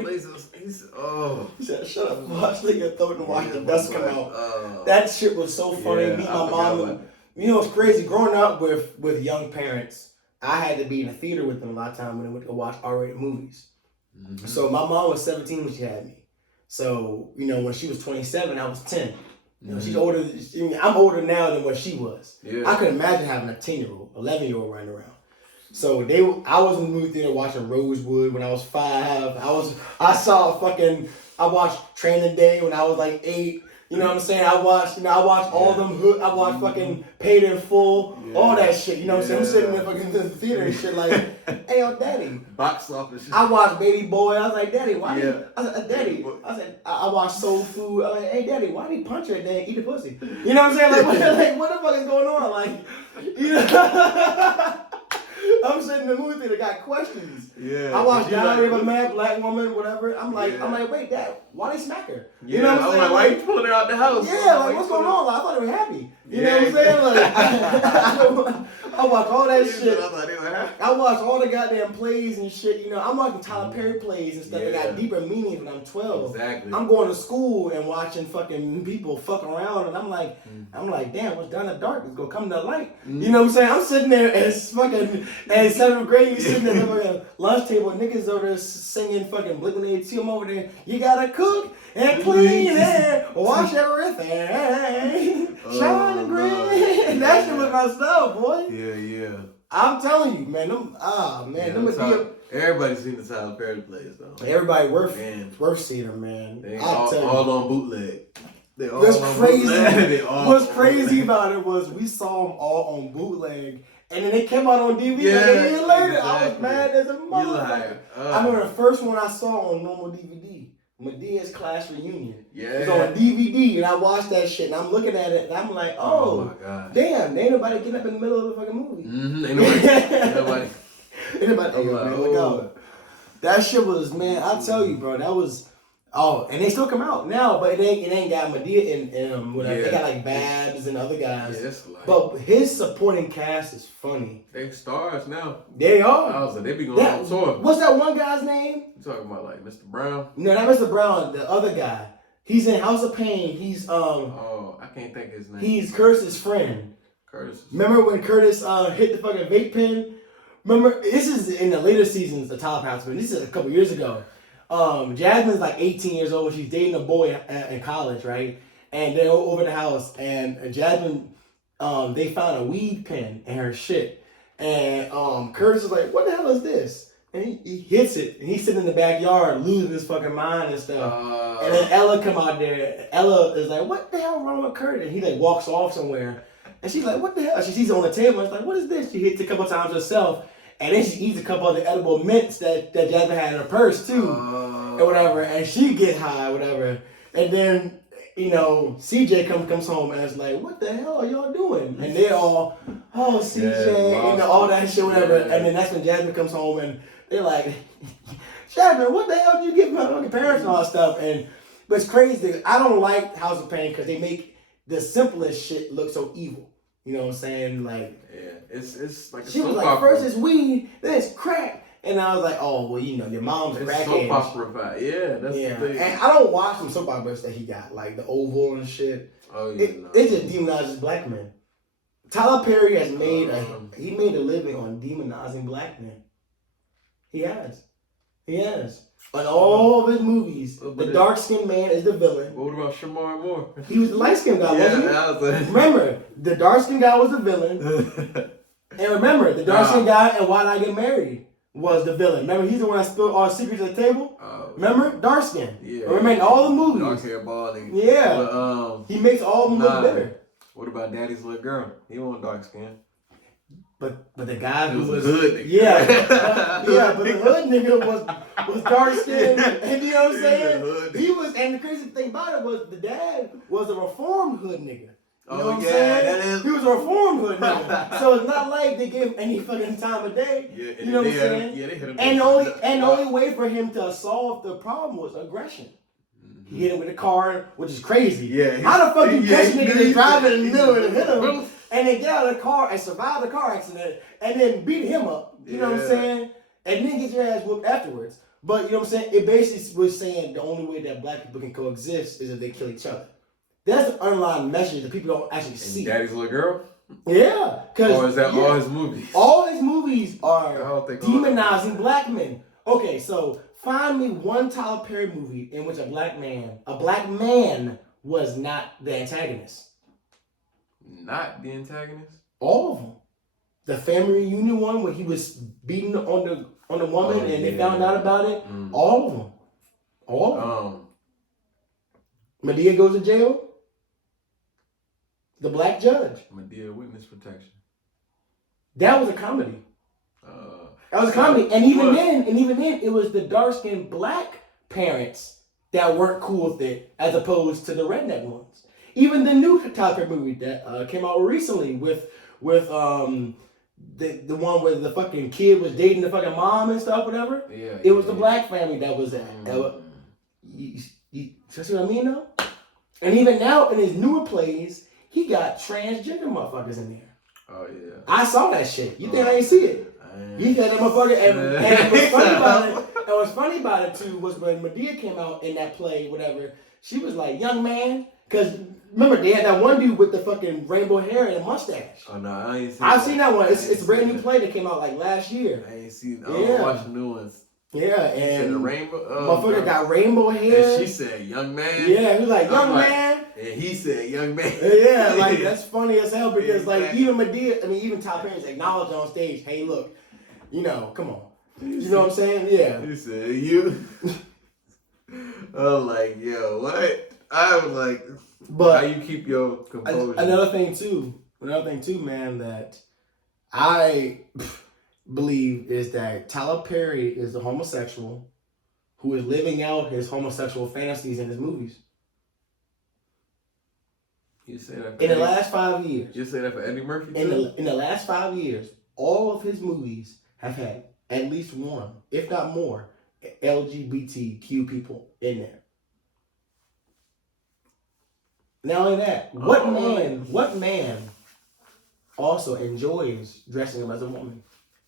He said, "Shut up before I slit your throat and watch the dust come out." That shit was so funny. Me and my mom. You know, it's crazy. Growing up with young parents, I had to be in the theater with them a lot of time when they went to watch R-rated movies. Mm-hmm. So my mom was 17 when she had me. So, you know, when she was 27, I was 10. You know, she's older. I'm older now than what she was. Yeah. I could imagine having a 10-year-old, 11-year-old running around. So I was in the movie theater watching Rosewood when I was 5. I watched Training Day when I was like 8. You know what I'm saying? I watched all them I watched fucking Paid in Full, all that shit. You know what I'm saying? I'm sitting there fucking in the theater and shit like, hey, yo, Daddy. Box office. I watched Baby Boy. I was like, Daddy, why did I said, Daddy. I watched Soul Food. I was like, hey, Daddy, why did he punch her and then eat the pussy? You know what I'm saying? Like, what the fuck is going on? Like, you know. I'm sitting in the movie theater, got questions. Yeah. I watched Diary of a Mad Black Woman, whatever. I'm like, wait, Dad, why they smack her? You know what I'm saying? Like, why you pulling her out the house? Yeah, like, what's going on? Like, I thought they were happy. You know what I'm saying? Like, I watch all that shit. I watch all the goddamn plays and shit. You know, I'm watching Tyler Perry plays and stuff that got deeper meanings when I'm 12. Exactly. I'm going to school and watching fucking people fuck around, and I'm like, damn, what's done in the dark is gonna come to the light. You know what I'm saying? I'm sitting there as fucking in 7th grade, you sitting at the lunch table, niggas over there singing fucking Blink-182. I'm over there. You gotta cook and clean and wash everything. Shine and green. That shit was my stuff, boy. Yeah. I'm telling you, man. Everybody's seen the Tyler Perry plays, though. Everybody worth seeing them, man. They all on bootleg. What's crazy about it was we saw them all on bootleg, and then they came out on DVD a year later. Exactly. I was mad as a motherfucker. I remember the first one I saw on normal DVD. Medea's Class Reunion. Yeah. It was on DVD, and I watched that shit, and I'm looking at it, and I'm like, oh my God. Damn, ain't nobody getting up in the middle of the fucking movie. Mm-hmm. Ain't nobody. Look out. That shit was, man, I tell you, bro, that was, and they still come out now, but it ain't got Madea in them, whatever. They got like Babs and other guys. Yeah, but his supporting cast is funny. They stars now. They are. They be going on tour. What's that one guy's name? You talking about like Mr. Brown? No, not Mr. Brown. The other guy. He's in House of Pain. He's I can't think of his name. He's Curtis's friend. Curtis. Remember when Curtis hit the fucking vape pen? Remember, this is in the later seasons of Top House, but this is a couple years ago. Jasmine's like 18 years old. She's dating a boy in college, right? And they're over the house, and Jasmine, they found a weed pen in her shit. And Curtis is like, what the hell is this? And he hits it, and he's sitting in the backyard losing his fucking mind and stuff. And then Ella come out there. Ella is like, what the hell wrong with Curtis? And he like walks off somewhere. And she's like, what the hell? She sees it on the table. And she's like, what is this? She hits it a couple times herself. And then she eats a couple of the edible mints that Jasmine had in her purse too. And whatever. And she gets high, whatever. And then, you know, CJ comes home and is like, what the hell are y'all doing? And they're all, oh, CJ, you know, all that shit, whatever. Yeah. And then that's when Jasmine comes home and they're like, Jasmine, what the hell did you give my fucking parents and all that stuff? But it's crazy. I don't like House of Pain because they make the simplest shit look so evil. You know what I'm saying? Like, yeah, it's like she was like, first it's weed, then it's crack, and I was like, oh well, you know, your mom's crackhead. Soap opera, that's the thing. And I don't watch some soap operas that he got, like the Oval and shit. Oh yeah, it just demonizes black men. Tyler Perry has made he made a living on demonizing black men. He has. In all of his movies, the dark-skinned man is the villain. What about Shamar Moore? He was the light-skinned guy, wasn't he? Remember, the dark-skinned guy was the villain. And remember, the dark skinned guy and Why Not Get Married was the villain. Remember, he's the one that spilled all the secrets at the table? Remember? Dark skin. Yeah. Remember in all the movies. Dark hair bald nigga. Yeah. But, he makes all of them look better. What about Daddy's Little Girl? He wasn't dark skin. But the guy who was hood nigga. Yeah. But the hood nigga was dark skinned. And you know what I'm saying? He was, and the crazy thing about it was the dad was a reformed hood nigga. You know what I'm saying? That is. He was a reformed hood nigga. So it's not like they gave him any fucking time of day. Yeah, you know what I'm saying? Yeah, they hit him. And the only way for him to solve the problem was aggression. He hit him with a car, which is crazy. Yeah. How the fuck you catch a nigga that's driving in the middle and hit him, and then get out of the car and survive the car accident, and then beat him up? You know what I'm saying? And then get your ass whooped afterwards. But you know what I'm saying? It basically was saying the only way that black people can coexist is if they kill each other. That's the underlying message that people don't actually see. Daddy's Little Girl? Yeah. Or is that all his movies? All his movies are demonizing black men. Okay, so find me one Tyler Perry movie in which a black man was not the antagonist. Not the antagonist? All of them. The family reunion one where he was beating on the woman and they found out about it. All of them. All of them. Medea goes to jail. The black judge. Medea witness protection. That was a comedy. That was a comedy. And even then, it was the dark-skinned black parents that weren't cool with it as opposed to the redneck ones. Even the new Tyler Perry movie that came out recently with the one where the fucking kid was dating the fucking mom and stuff, whatever. Yeah. It was the black family that was that. You see what I mean, though? And even now, in his newer plays, he got transgender motherfuckers in there. Oh, yeah. I saw that shit. You think I ain't see it? You got that motherfucker. And what's funny about it, too, was when Medea came out in that play, whatever, she was like, young man. Because, remember, they had that one dude with the fucking rainbow hair and a mustache. Oh, no, I ain't seen I've seen that one. It's a brand new play that came out like last year. I ain't seen I don't watch the new ones. Yeah, and the rainbow, motherfucker got rainbow hair. And she said, young man. Yeah, he was like, young man. And he said, young man. Yeah, like, that's funny as hell because, like, even Medea, even Tyler Perry's acknowledged on stage, hey, look, you know, come on. You know what I'm saying? Yeah. He said, you. I'm like, yo, what? I was like, but how you keep your composure? Another thing too, man, that I believe is that Tyler Perry is a homosexual who is living out his homosexual fantasies in his movies. You say that in the last 5 years. You say that for Eddie Murphy too? In the last 5 years, all of his movies have had at least one, if not more, LGBTQ people in there. Not only that, what man also enjoys dressing up as a woman?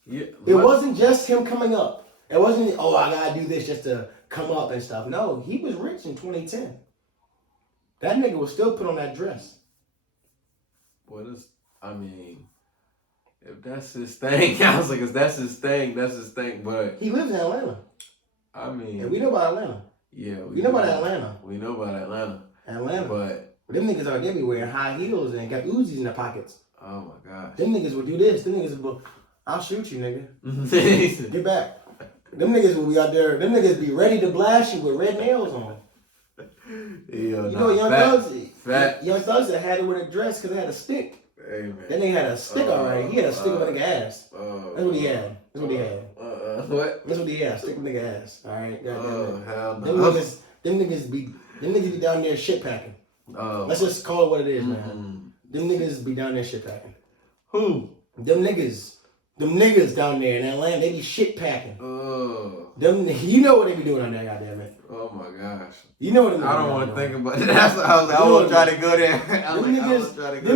Yeah, it wasn't just him coming up. It wasn't, I gotta do this just to come up and stuff. No, he was rich in 2010. That nigga was still put on that dress. If that's his thing, I was like, if that's his thing, that's his thing. But he lives in Atlanta. And we know about Atlanta. Yeah, we know about Atlanta. We know about Atlanta. But them niggas are they be wearing high heels and got Uzis in their pockets. Oh my gosh. Them niggas will do this. Them niggas will, I'll shoot you, nigga. Get back. Them niggas will be out there. Them niggas be ready to blast you with red nails on. Young Thugs that had it with a dress because they had a stick. Hey, man. That nigga had a stick already. He had a stick with a nigga ass. That's what he had. What? That's what he had. Stick with nigga ass. All right. Hell no. Them niggas be down there shit packing. Let's just call it what it is, man. Them niggas be down there shit packing. Who? Them niggas down there in Atlanta, they be shit packing. You know what they be doing on there, goddamn it. Oh my gosh. You know what I mean? I don't want to think about it. I won't try to go there. Them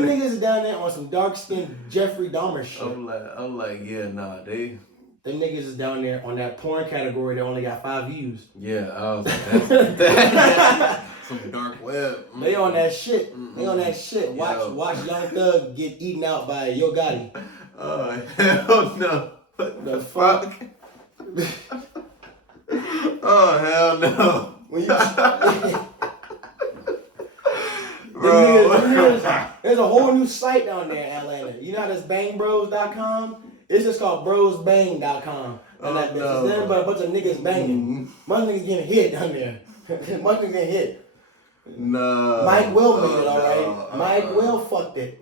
niggas are down there on some dark skinned Jeffrey Dahmer shit. I'm like, yeah, nah, them niggas is down there on that porn category that only got 5 views. Yeah, I was like, that's some dark web. They on that shit. They on that shit. Watch Young Thug get eaten out by Yo Gotti. Oh, hell no. What the fuck? Oh, hell no. Bro. There's a whole new site down there in Atlanta. You know how this bangbros.com? It's just called brosbang.com. And like this. It's nothing but a bunch of niggas banging. Bunch of niggas getting hit down there. Bunch of niggas getting hit. No. Mike Will made it alright. Mike Will fucked it.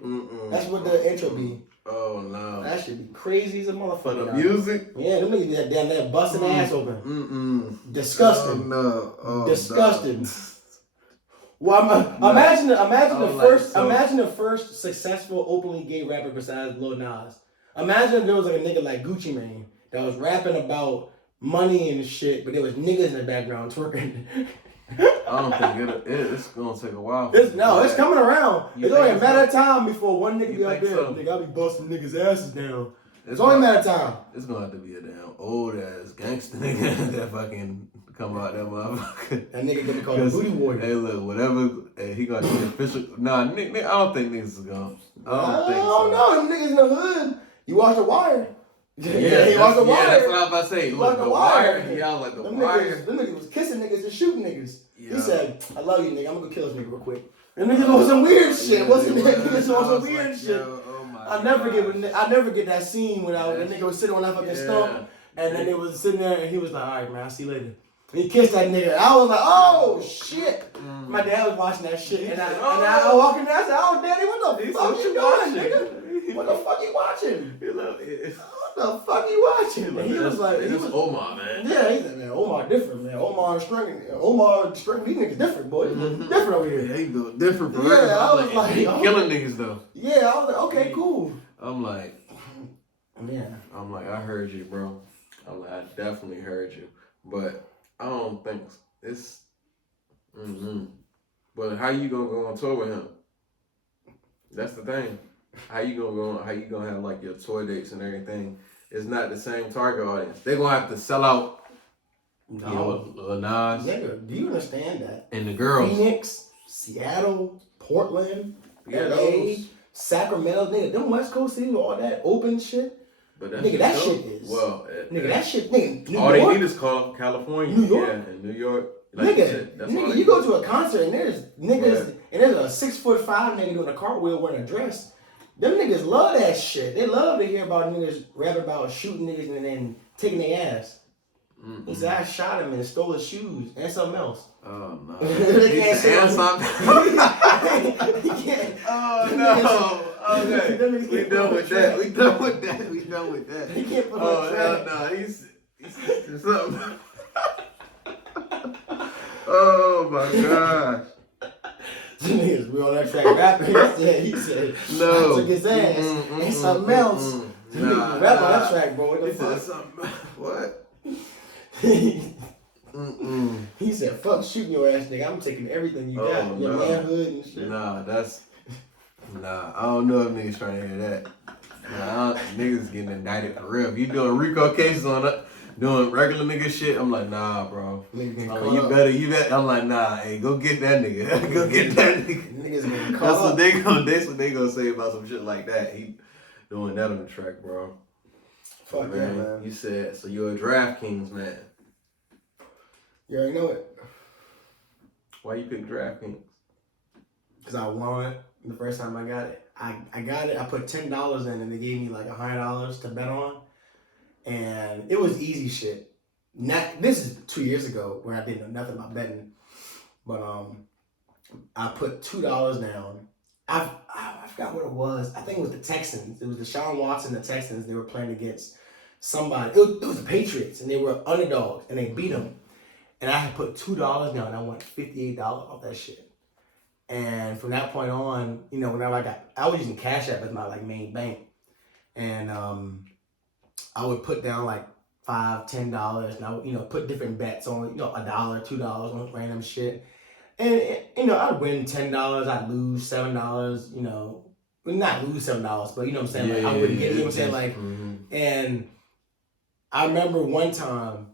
That's what the intro be. Oh no. That should be crazy as a motherfucker. For the music? Yeah, them niggas be down there busting ass open. Disgusting. Oh no. Oh, disgusting. No. Well, imagine the first successful openly gay rapper besides Lil Nas. Imagine if there was like a nigga like Gucci Mane that was rapping about money and shit, but there was niggas in the background twerking. I don't think it's gonna take a while. It's coming around. It's only a matter of time before one nigga be out there. Nigga, I'll be busting niggas' asses down. It's only a matter of time. It's gonna have to be a damn old ass gangster nigga that fucking come out that motherfucker. That nigga gonna call the booty warrior. Hey, look, whatever. Hey, he gonna be official. Nah, I don't think niggas is gonna. I don't know. Them niggas in the hood. You watch The Wire. Yeah, he watched The Wire. Yeah, that's what I was about to say. Look, The Wire. Yeah, I was like The them Wire. Them niggas was kissing niggas and shooting niggas. Yeah. He said, "I love you, nigga. I'm gonna go kill this nigga real quick." Them niggas on some weird shit. What's the niggas on some weird shit? I never get that scene when the nigga was sitting on that fucking stump, and then they was sitting there, and he was like, "All right, man, I'll see you later." And he kissed that nigga. I was like, "Oh shit!" My dad was watching that shit, and I walked in there. I said, "Oh, daddy, what the fuck you doing, nigga? What the fuck you watching? What the fuck you watching?" And he was like, "It's Omar, man." Yeah, he said, "Man, Omar different, man. Omar string, these niggas different, boy. Different over here. Yeah, he go different for real." Yeah, I was like, he killing niggas though. Yeah, I was like, okay, cool. I'm like, yeah. I'm like, I heard you, bro. I'm like, I definitely heard you, but I don't think it's. But how you gonna go on tour with him? That's the thing. How you gonna have like your tour dates and everything? It's not the same target audience. They're gonna have to sell out. No. Lil Nas. Nigga, do you understand that? And the girls. Phoenix, Seattle, Portland, LA, Sacramento, nigga, them West Coast cities, all that open shit. But nigga, that shit is. Well, that shit, nigga. All they need is call California. New York. Yeah, and New York. Like nigga, you go to a concert and there's niggas, and there's a 6'5" nigga doing a cartwheel wearing a dress. Them niggas love that shit. They love to hear about niggas rapping about shooting niggas and then taking their ass. He said, I shot him and stole his shoes and something else. Oh, no. They can't say something. Oh, no. Okay. We done with that. We done with that. He can't put on track. No. He's something. Oh, my gosh. This nigga's real on that track rapping. He said, no. I took his ass and something else. Nah, rap on that track, bro. What the fuck? What? He said, fuck shooting your ass, nigga. I'm taking everything you got. Your manhood and shit. Nah, I don't know if niggas trying to hear that. Nah, niggas getting indicted for real. If you doing RICO cases on it, doing regular nigga shit, I'm like, nah, bro. You better. I'm like, nah, hey, go get that nigga. Go get that nigga. Niggas getting caught That's what they gonna say about some shit like that. He doing that on the track, bro. Fuck yeah, man. You said, so you're a DraftKings man. You already know it. Why you pick DraftKings? Because I won it the first time I got it. I got it. I put $10 in and they gave me like $100 to bet on. And it was easy shit. This is 2 years ago where I didn't know nothing about betting. But I put $2 down. I forgot what it was. I think it was the Texans. It was Deshaun Watson, the Texans. They were playing against somebody. It was the Patriots, and they were underdogs, and they beat them. And I had put $2 down, and I won $58 off that shit. And from that point on, you know, whenever I was using Cash App as my like main bank, and I would put down like $5, $10, and I would, you know, put different bets on, you know, $1, $2 on random shit. And, you know, I'd win $10, I'd lose $7, you know. Well, not lose $7, but you know what I'm saying? Like, I wouldn't get it, you know what I'm saying? Like, and I remember one time,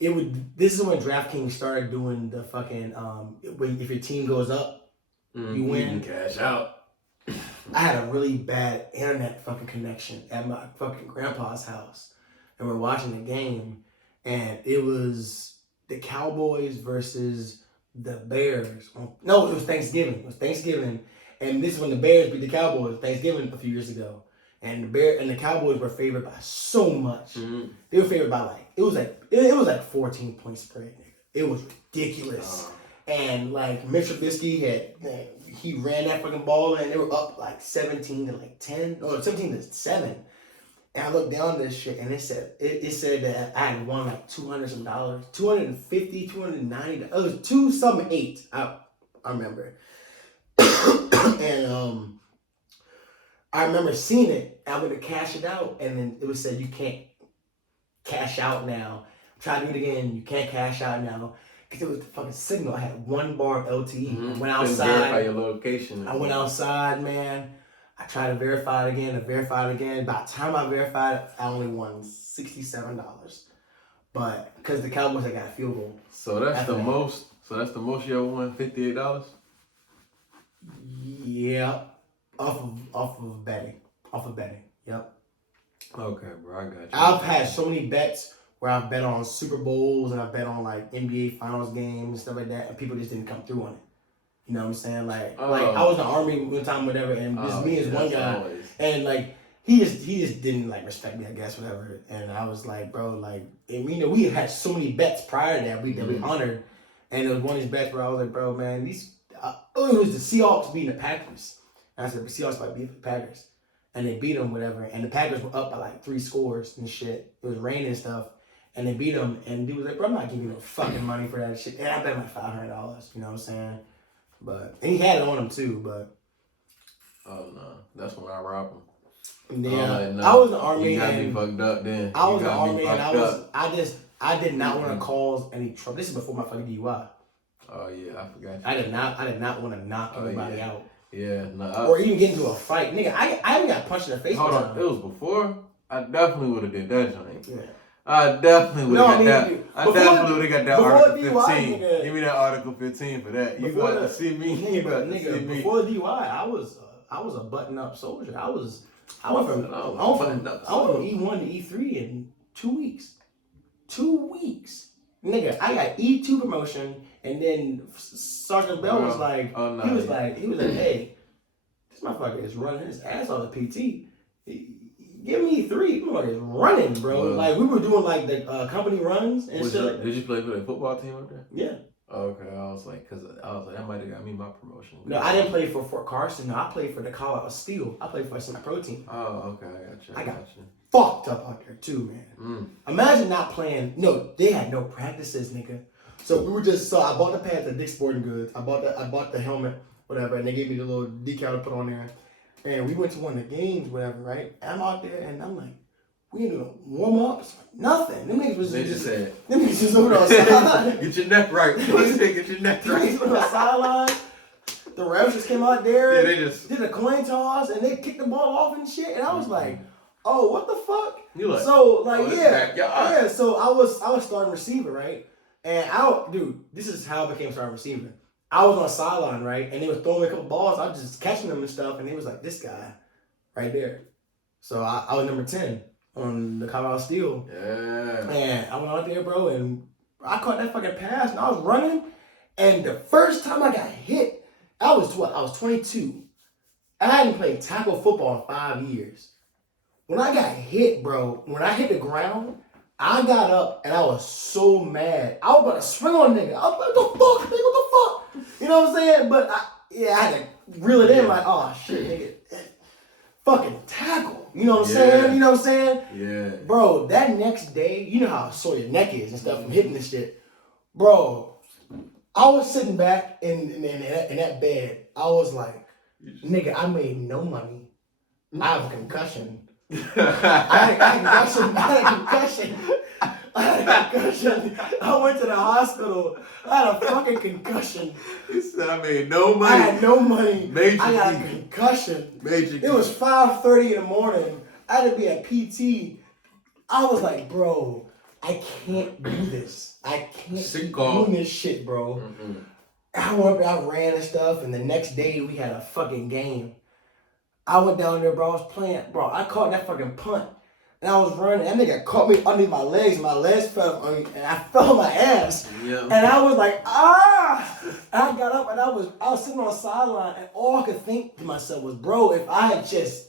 this is when DraftKings started doing the fucking, if your team goes up, you win. You can cash out. I had a really bad internet fucking connection at my fucking grandpa's house. And we're watching the game, and it was the Cowboys versus the Bears. No, it was Thanksgiving. And this is when the Bears beat the Cowboys Thanksgiving a few years ago. And the Cowboys were favored by so much. Mm-hmm. They were favored by it was like 14 point spread. Nigga. It was ridiculous. And like Mitch Trubisky he ran that fucking ball and they were up like 17 to like 10 or 17 to 7. And I looked down this shit and it said that I had won like $200 some dollars, $250, $290. It was 2-8. I remember. And I remember seeing it. I went to cash it out, and then it was said you can't cash out now. Try to do it again. You can't cash out now because it was the fucking signal. I had 1 bar of LTE. Mm-hmm. I went outside. Verify your location. I went outside, man. I tried to verify it again. By the time I verified it, I only won $67. But because the Cowboys had got a field goal. So that's the most. So that's the most you ever won, $58. Yeah. Off of betting. Yep. Okay, bro, I got you. I've had so many bets where I've bet on Super Bowls and I've bet on like NBA Finals games and stuff like that, and people just didn't come through on it. You know what I'm saying? Like I was in the Army one time, whatever, and just me as one guy, and like he just didn't like respect me, I guess, whatever. And I was like, bro, like, and we had so many bets prior to that we honored, and it was one of these bets where I was like, bro, man, it was the Seahawks beating the Packers. I said, the Seahawks might beat the Packers. And they beat them, whatever. And the Packers were up by like 3 scores and shit. It was raining and stuff. And they beat them. And dude was like, bro, I'm not giving you no fucking money for that shit. And I bet him like $500. You know what I'm saying? And he had it on him too, but. Oh, no. That's when I robbed him. Yeah. I was in the Army. You got me fucked up then. I was in the Army and I did not want to cause any trouble. This is before my fucking DUI. Oh, yeah. I forgot you. I did not want to knock anybody out. Yeah, or even get into a fight, nigga. I even got punched in the face. Hold on, it was before. I definitely would have did that joint. Yeah. I definitely would have got that. I definitely would have got that Article 15. DUI, Give me that Article 15 for that. You got to see me. Nigga, before DUI, I was a button-up soldier. I went from E1 to E3 in 2 weeks. 2 weeks. Nigga, I got E2 promotion, and then Sergeant Bell was like, he was like, hey, this motherfucker is running his ass off the PT. Give me E3. This motherfucker is running, bro. Well, like we were doing like the company runs and shit. Did you play for the football team up there? Yeah. Okay, I was like, that might have got me my promotion. No, I didn't play for Fort Carson. No, I played for the Colorado Steel. I played for a semi-pro team. Oh, okay, I got you. Fucked up out there too, man. Imagine not playing. No, they had no practices, nigga. So we were I bought the pants at Dick's Sporting Goods. I bought the helmet, whatever, and they gave me the little decal to put on there. And we went to one of the games, whatever, right? And I'm out there and I'm like, we ain't doing warm-ups, nothing. Them niggas was just over on the sideline. Get your neck right. Get your neck right. Over the sideline. The refs just came out there. Yeah, they just did a coin toss and they kicked the ball off and shit. And I was like, oh, what the fuck? You like, so like yeah. So I was starting receiver, right? And this is how I became starting receiver. I was on the sideline, right? And they was throwing me a couple balls. I was just catching them and stuff, and they was like, this guy right there. So I was number 10 on the Colorado Steel. Yeah. And I went out there, bro, and I caught that fucking pass, and I was running. And the first time I got hit, I was 22. I hadn't played tackle football in 5 years. When I got hit, bro, when I hit the ground, I got up and I was so mad. I was about to swing on a nigga. I was like, what the fuck, nigga, what the fuck? You know what I'm saying? But I had to reel it in like, oh shit, nigga. Fucking tackle. You know what I'm saying? You know what I'm saying? Yeah. Bro, that next day, you know how sore your neck is and stuff from hitting this shit. Bro, I was sitting back in that bed. I was like, nigga, I made no money. I have a concussion. I had a concussion. I went to the hospital. I had a fucking concussion. He said I made no money. I had no money. I got a concussion. It was 5:30 in the morning. I had to be at PT. I was like, bro, I can't do this. I can't keep doing this shit, bro. Mm-hmm. I ran and stuff, and the next day we had a fucking game. I went down there, bro. I was playing, bro. I caught that fucking punt. and I was running. That nigga caught me underneath my legs, and my legs fell on me, and I fell on my ass. Yeah. And I was like, ah! And I got up, and I was sitting on the sideline, and all I could think to myself was, bro, if I had just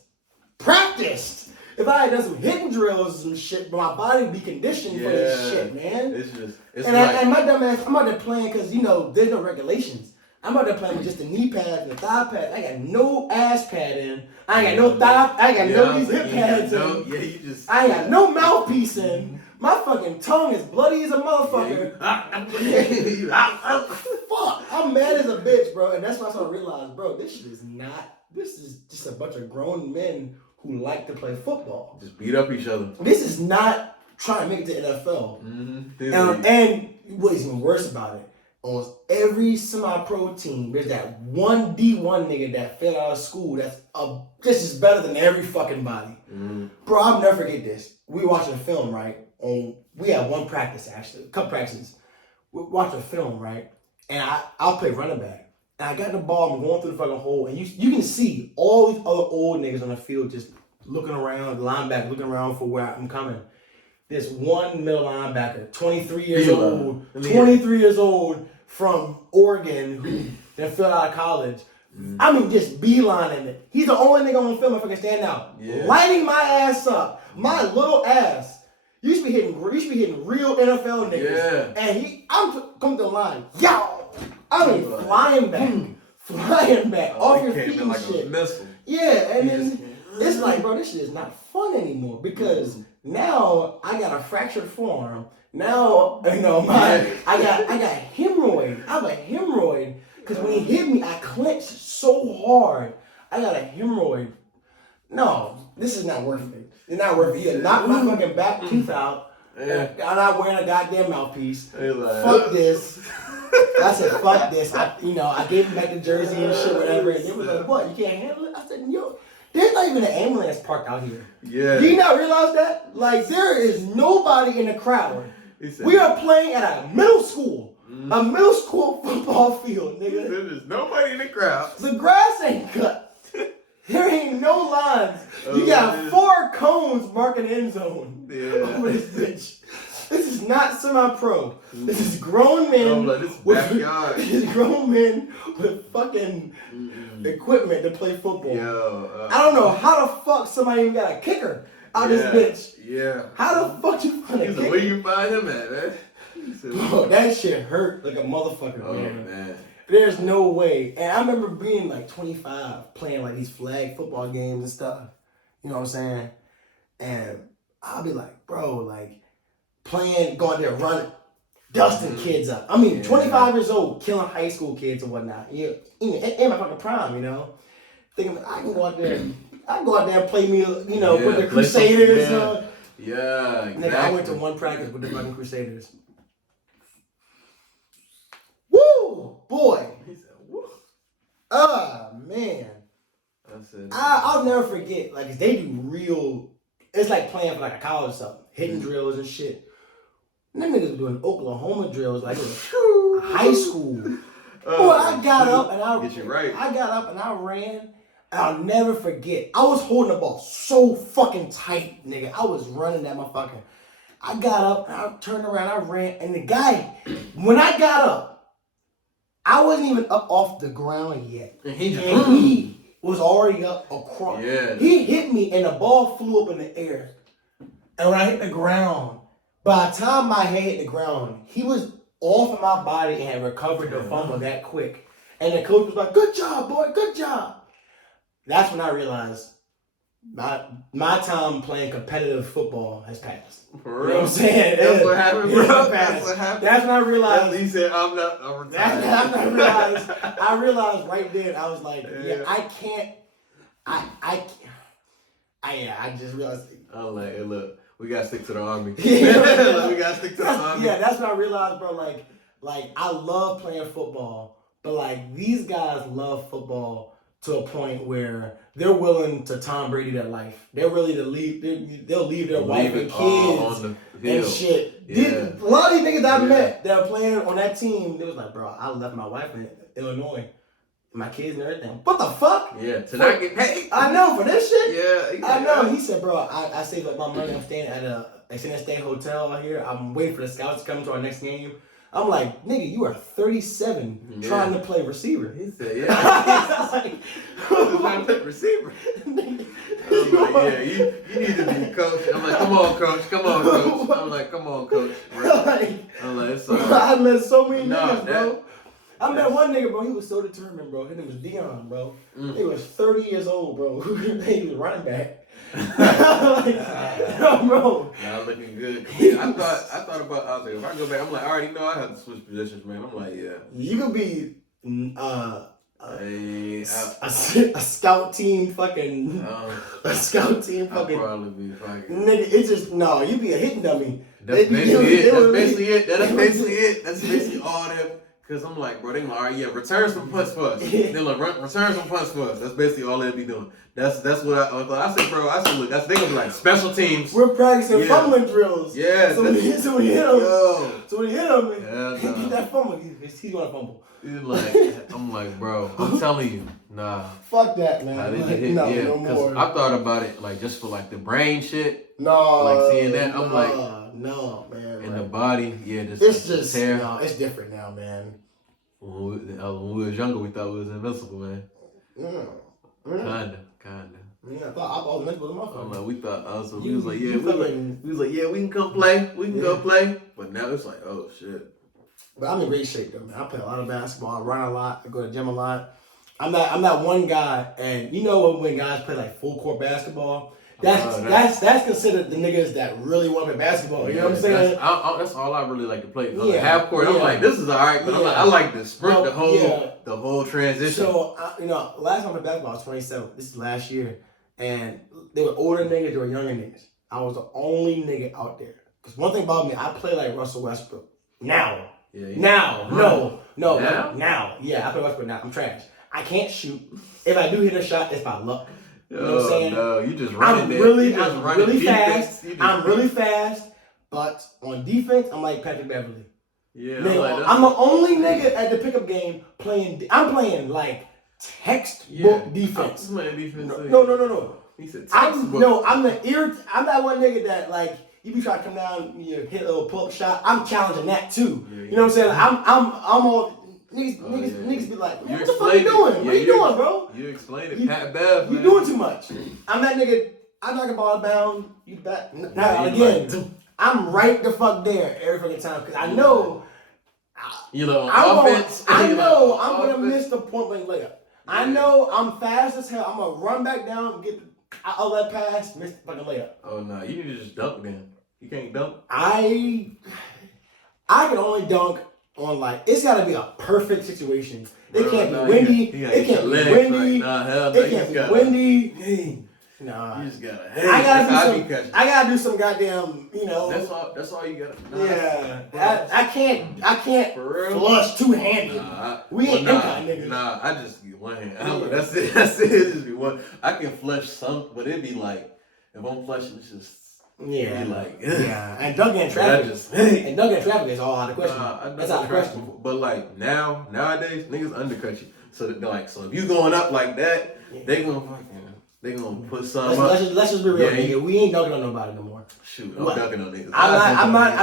practiced, if I had done some hitting drills and some shit, my body would be conditioned for this shit, man. And my dumb ass, I'm out there playing because, you know, there's no regulations. I'm out there playing with just the knee pads and the thigh pads. I got no ass pad in. I ain't got no thigh. I ain't got no these hip pads in. I ain't got no mouthpiece in. My fucking tongue is bloody as a motherfucker. Fuck. I'm mad as a bitch, bro. And that's why I started to realize, bro, this is just a bunch of grown men who like to play football. Just beat up each other. This is not trying to make it to the NFL. And what's even worse about it, almost every semi-pro team, there's that one D1 nigga that fell out of school that's just as better than every fucking body. Bro, I'll never forget this. We watching a film, right? We had one practice, actually, a couple practices. We watching a film, right? And I'll play running back. And I got the ball, I'm going through the fucking hole, and you can see all these other old niggas on the field just looking around, linebacker looking around for where I'm coming. This one middle linebacker, 23 years old from Oregon who then fell out of college. I mean, just beelining it. He's the only nigga on film if I can stand out. Yeah. Lighting my ass up. My little ass. You should be hitting real NFL niggas. Yeah. And I'm coming to the line. Yo! I mean, flying back off your feet and like shit. A missile. Yeah, and then it's like, bro, this shit is not fun anymore because now I got a fractured forearm. Now, you know, I got hemorrhoid. I have a hemorrhoid because when he hit me, I clenched so hard. I got a hemorrhoid. No, this is not worth it. It's not worth it. You knocked my fucking back tooth out. Yeah. I'm not wearing a goddamn mouthpiece. Fuck this. I said, fuck this. I gave him back the jersey and shit, whatever. And they was like, what? You can't handle it? I said, yo, there's not even an ambulance parked out here. Yeah. Do you not realize that? Like, there is nobody in the crowd. We are playing at a middle school. A middle school football field, nigga. There's nobody in the crowd. The grass ain't cut. There ain't no lines. You got 4 cones marking the end zone. Yeah. Over this bitch. This is not semi-pro. This is grown men. This is grown men with fucking equipment to play football. I don't know how the fuck somebody even got a kicker out this bitch. Yeah. How the fuck you find a kicker? Where you find him at, man? Bro, that shit hurt like a motherfucker, man. There's no way. And I remember being like 25, playing like these flag football games and stuff. You know what I'm saying? And I'll be like, bro, like, playing, going there, running, dusting kids up. I mean, 25 years old, killing high school kids and whatnot. Yeah, in my fucking prime, you know. Thinking I can go out there and play me, with the Crusaders. Exactly. Nigga, I went to one practice with the fucking Crusaders. Woo, boy. He said, woo. Man. I'll never forget. Like, they do real. It's like playing for like a college or something, hitting drills and shit. And them niggas were doing Oklahoma drills like it was high school. Boy, I got up and I got up and I ran. And I'll never forget. I was holding the ball so fucking tight, nigga. I was running that motherfucker. I got up and I turned around, I ran, and the guy, when I got up, I wasn't even up off the ground yet. And he was already up across. Yeah. He hit me and the ball flew up in the air. And when I hit the ground, by the time my head hit the ground, he was off of my body and had recovered the fumble that quick. And the coach was like, good job, boy, good job. That's when I realized my time playing competitive football has passed. For real? You know what I'm saying? That's what happened, bro. That's what happened. That's when I realized. He said, I'm retired. I realized right there, I was like, I can't. I just realized. I'm like, hey, look, we gotta stick to the army. We gotta stick to the army. Yeah, that's when I realized, bro. Like I love playing football, but like these guys love football to a point where they're willing to Tom Brady their life. They're willing to leave. They'll leave their wife and kids and shit. Yeah. A lot of these niggas that I met that are playing on that team, they was like, bro, I left my wife in Illinois. my kids and everything. What the fuck? Yeah, to not get paid. I know for this shit. Yeah, I know. He said, bro, I saved up my money. I'm staying at a extended stay hotel out here. I'm waiting for the scouts to come to our next game. I'm like, nigga, you are 37 trying to play receiver. He said, yeah. Like, trying to play receiver. I'm like, yeah, you need to be coach. I'm like, come on, coach. Come on, coach. I'm like, come on, coach. I'm like, it's all right. I met so many niggas, bro. I met one nigga, bro. He was so determined, bro. His name was Dion, bro. He was 30 years old, bro. He was running back. Bro. Not looking good. I thought about. I was like, if I go back, I'm like, I already know I have to switch positions, man. I'm like, yeah. You could be a scout team, fucking a scout team, fucking. I'll probably be fucking. Nigga, it just no. You be a hitting dummy. That's basically it. That's basically it. That's basically all that. Cause I'm like, bro, they like, all right, yeah, return some punts for us. They're like, return some punts for us. That's basically all they'll be doing. That's what I said, bro. I said, look, they gonna be like special teams. We're practicing fumbling drills. Yeah. So when he hit him, yeah, get that fumble. He's gonna fumble. I'm like, bro, I'm telling you, nah. Fuck that, man. No more. I thought about it, like, just for like the brain shit. No. Like seeing that, I'm like, no, man. In the body, yeah, it's just tear. No, it's different now, man. When we was younger, we thought we was invincible, man. Kinda. Yeah, I thought I was invincible to my phone. I'm like, we thought also we was like, yeah, we can come play, we can go play. But now it's like, oh shit. But I'm in great shape though, man. I play a lot of basketball, I run a lot, I go to the gym a lot. I'm that one guy, and you know when guys play like full court basketball. That's considered the niggas that really want to play basketball. You know what I'm saying? That's all I really like to play. Half court, I'm like, this is alright, but I like the sprint, the whole transition. So last time I played basketball I was 27. This is last year, and they were older niggas, they were younger niggas. I was the only nigga out there. Cause one thing about me, I play like Russell Westbrook now. Now, now. Yeah, I play Westbrook now. I'm trash. I can't shoot. If I do hit a shot, it's by luck. You know what I'm saying? No, you just running I'm really fast, but on defense, I'm like Patrick Beverly. Yeah, nigga, I'm the only nigga at the pickup game playing. I'm playing like textbook defense. I'm playing defense. No. He said textbook. I'm that one nigga that like you be trying to come down, hit a little pull-up shot. I'm challenging that too. Yeah, you know what I'm saying? I'm all. Niggas be like, what the fuck you doing? What you doing, bro? You explained it, Pat Bev. You doing too much. I'm that nigga. I knock a ball bound. You back. Now again, I'm right the fuck there every fucking time because I know. Offense. I know I'm gonna miss the point blank layup. I know I'm fast as hell. I'm gonna run back down, get I'll let pass, miss the fucking layup. Oh no, you need to just dunk then. You can't dunk. I can only dunk on like it's gotta be a perfect situation. It can't be windy. It can't be windy. It can't be windy. Nah. You just gotta. I gotta do some goddamn. That's all you gotta. Yeah. I can't flush two handed. We ain't them kind of niggas. Nah, I just get one hand. That's it. It just be one. I can flush some, but it'd be like if I'm flushing, it's just. Yeah, and dunking in traffic. Is all out of question. That's out of question. But like nowadays, niggas undercut you. So if you going up like that, they gonna put some up. Let's just be real, nigga. We ain't dunking on nobody no more. Shoot, I'm dunking on niggas. I'm not.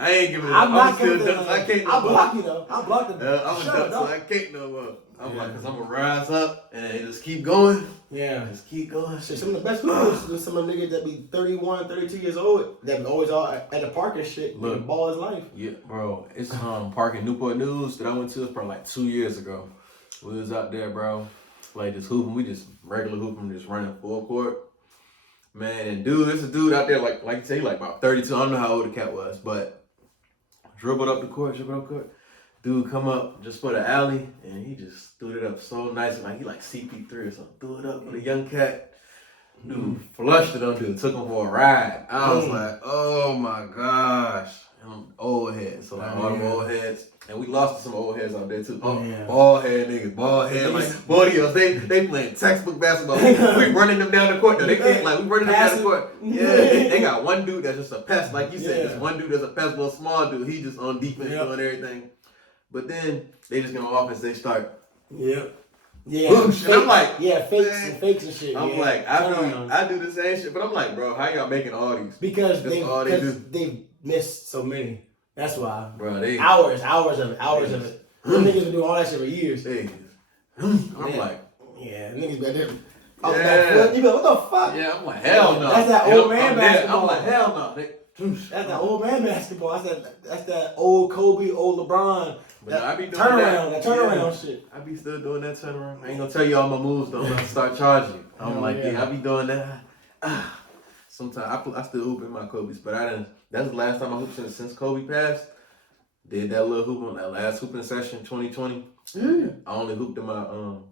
I ain't giving it up. I'm still dunking. I can't. I'll block you though. I'll block them. I'm a dunk, so I can't no more. I'm like, cause I'm gonna rise up and just keep going. Yeah. Just keep going. Shit, some of the best hoopers are some of the niggas that be 31, 32 years old that be always all at the park and shit. Look, ball is life. Yeah, bro. It's park in Newport News that I went to. It's probably like 2 years ago. We was out there, bro. Like just hooping. We just regular hooping, just running full court. Man, and there's a dude out there like you say, like about 32. I don't know how old the cat was, but dribbled up the court. Dude come up just for the alley, and he just threw it up so nice, like he like CP3 or something. Threw it up for the young cat. Dude flushed it on dude, took him for a ride. I was like, oh my gosh. Old heads, so like all them old heads. And we lost to some old heads out there too. Bald head niggas, like bodyos. They playing textbook basketball. We running them down the court though. They can't like we running them down the court. Yeah, they got one dude that's just a pest, like you said. This one dude that's a pest, little small dude. He just on defense doing everything. But then they just go off and they start Yep. Yeah. Boosh. And I'm like, yeah, fakes and shit. I'm yeah. like, I do the same shit, but I'm like, bro, how y'all making all these? Because they they missed so many. That's why. Bro, hours of it. Them niggas been doing all that shit for years. I'm like, yeah, niggas been there. Yeah. You be like, what the fuck? Yeah, I'm like, hell no. That's that old man basketball. I'm like, hell no. That's that old man basketball. That's that old Kobe, old LeBron. But I be doing turnaround shit. I be still doing that turnaround. I ain't gonna tell you all my moves though. I'm gonna start charging you. I'm I be doing that. Sometimes I still hoop in my Kobe's, but that's the last time I hooped since Kobe passed. Did that little hoop on that last hooping session, 2020. I only hooped in my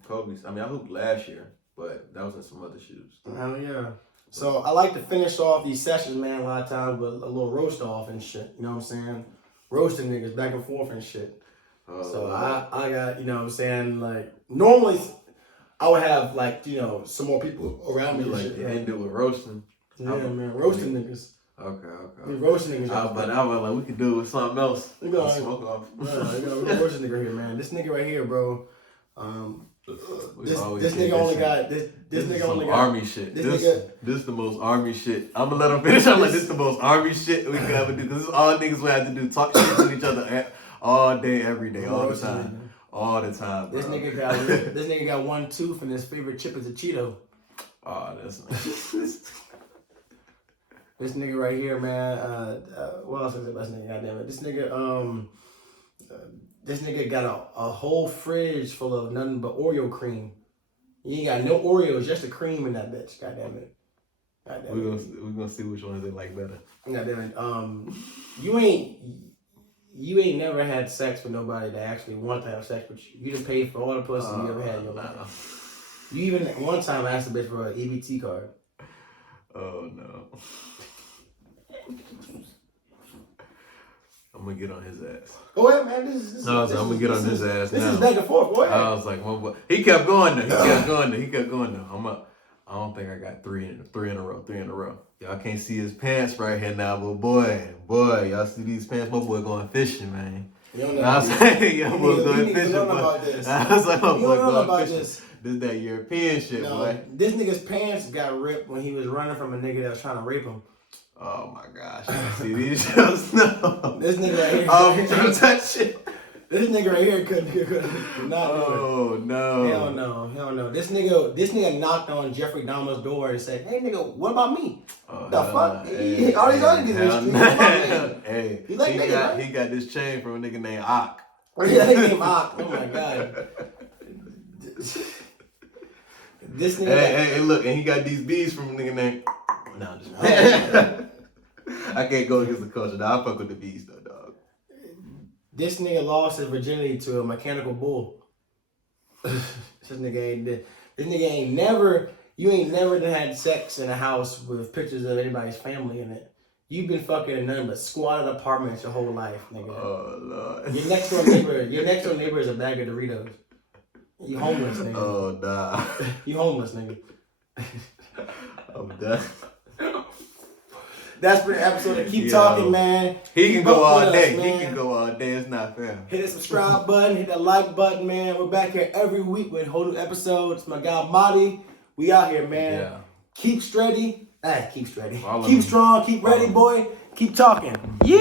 Kobe's. I mean, I hooped last year, but that was in some other shoes. Hell yeah. So I like to finish off these sessions, man, a lot of times with a little roast off and shit. You know what I'm saying? Roasting niggas back and forth and shit. So I got, you know what I'm saying, like, normally I would have, like, you know, some more people around me. Like, you end it with roasting. Yeah, man, roasting niggas. Okay. We roasting niggas. But I was like, we could do it with something else. We gonna smoke off. We gonna roast this nigga here, man. This nigga right here, bro. This nigga only got this nigga only got army shit. This the most army shit. I'm gonna let him finish. I'm like, this the most army shit we could ever do. This is all niggas we have to do. Talk shit to each other all day, every day, all the time. All the time. Bro. This nigga got one tooth and his favorite chip is a Cheeto. Oh, that's nice. This nigga right here, man. What else is the best nigga? Goddamn it. This nigga got a whole fridge full of nothing but Oreo cream. You ain't got no Oreos, just the cream in that bitch. Goddamn it. We're gonna see which ones they like better. Goddamn it. You ain't never had sex with nobody that actually wanted to have sex with you. You done paid for all the pussy you ever had in your life. You even one time asked a bitch for an EBT card. Oh no. I'm gonna get on his ass. Go ahead, man. I'm gonna get on his ass. This is back and forth. Go ahead. I was like, my boy. He kept going though. He kept going though. I'm up. I don't think I got three in a row. Y'all can't see his pants right here now, but boy, y'all see these pants? My boy going fishing, man. You don't know I was saying, y'all boy going fishing. I was like, my boy going fishing. This that European shit, boy. This nigga's pants got ripped when he was running from a nigga that was trying to rape him. Oh my gosh. See these shows? No. This nigga right here. I'm trying to touch shit. This nigga right here could not do it. Oh no. Hell no. This nigga knocked on Jeffrey Dahmer's door and said, "Hey nigga, what about me?" The fuck? Hey, all these other niggas in the street. What about me? Hey, he like nigga, right? He got this chain from a nigga named Ock. Yeah, he named Ock. Oh my god. This nigga. Hey, look, and he got these bees from a nigga named. No, I'm just. I can't go against the culture. Nah, I fuck with the bees though, dog. This nigga lost his virginity to a mechanical bull. This nigga ain't never. You ain't never had sex in a house with pictures of anybody's family in it. You've been fucking in nothing but squatted apartments your whole life, nigga. Oh Lord. Your next door neighbor is a bag of Doritos. You homeless, nigga. Oh nah. You homeless, nigga. I'm done. That's been the episode of Keep Talking, man. He can go all day. He can go all day. It's not fair. Hit the subscribe button. Hit that like button, man. We're back here every week with whole new episodes. My guy, Motty. We out here, man. Yeah. Keep steady. Keep steady. Keep strong. Keep ready, boy. Keep talking. Yeah.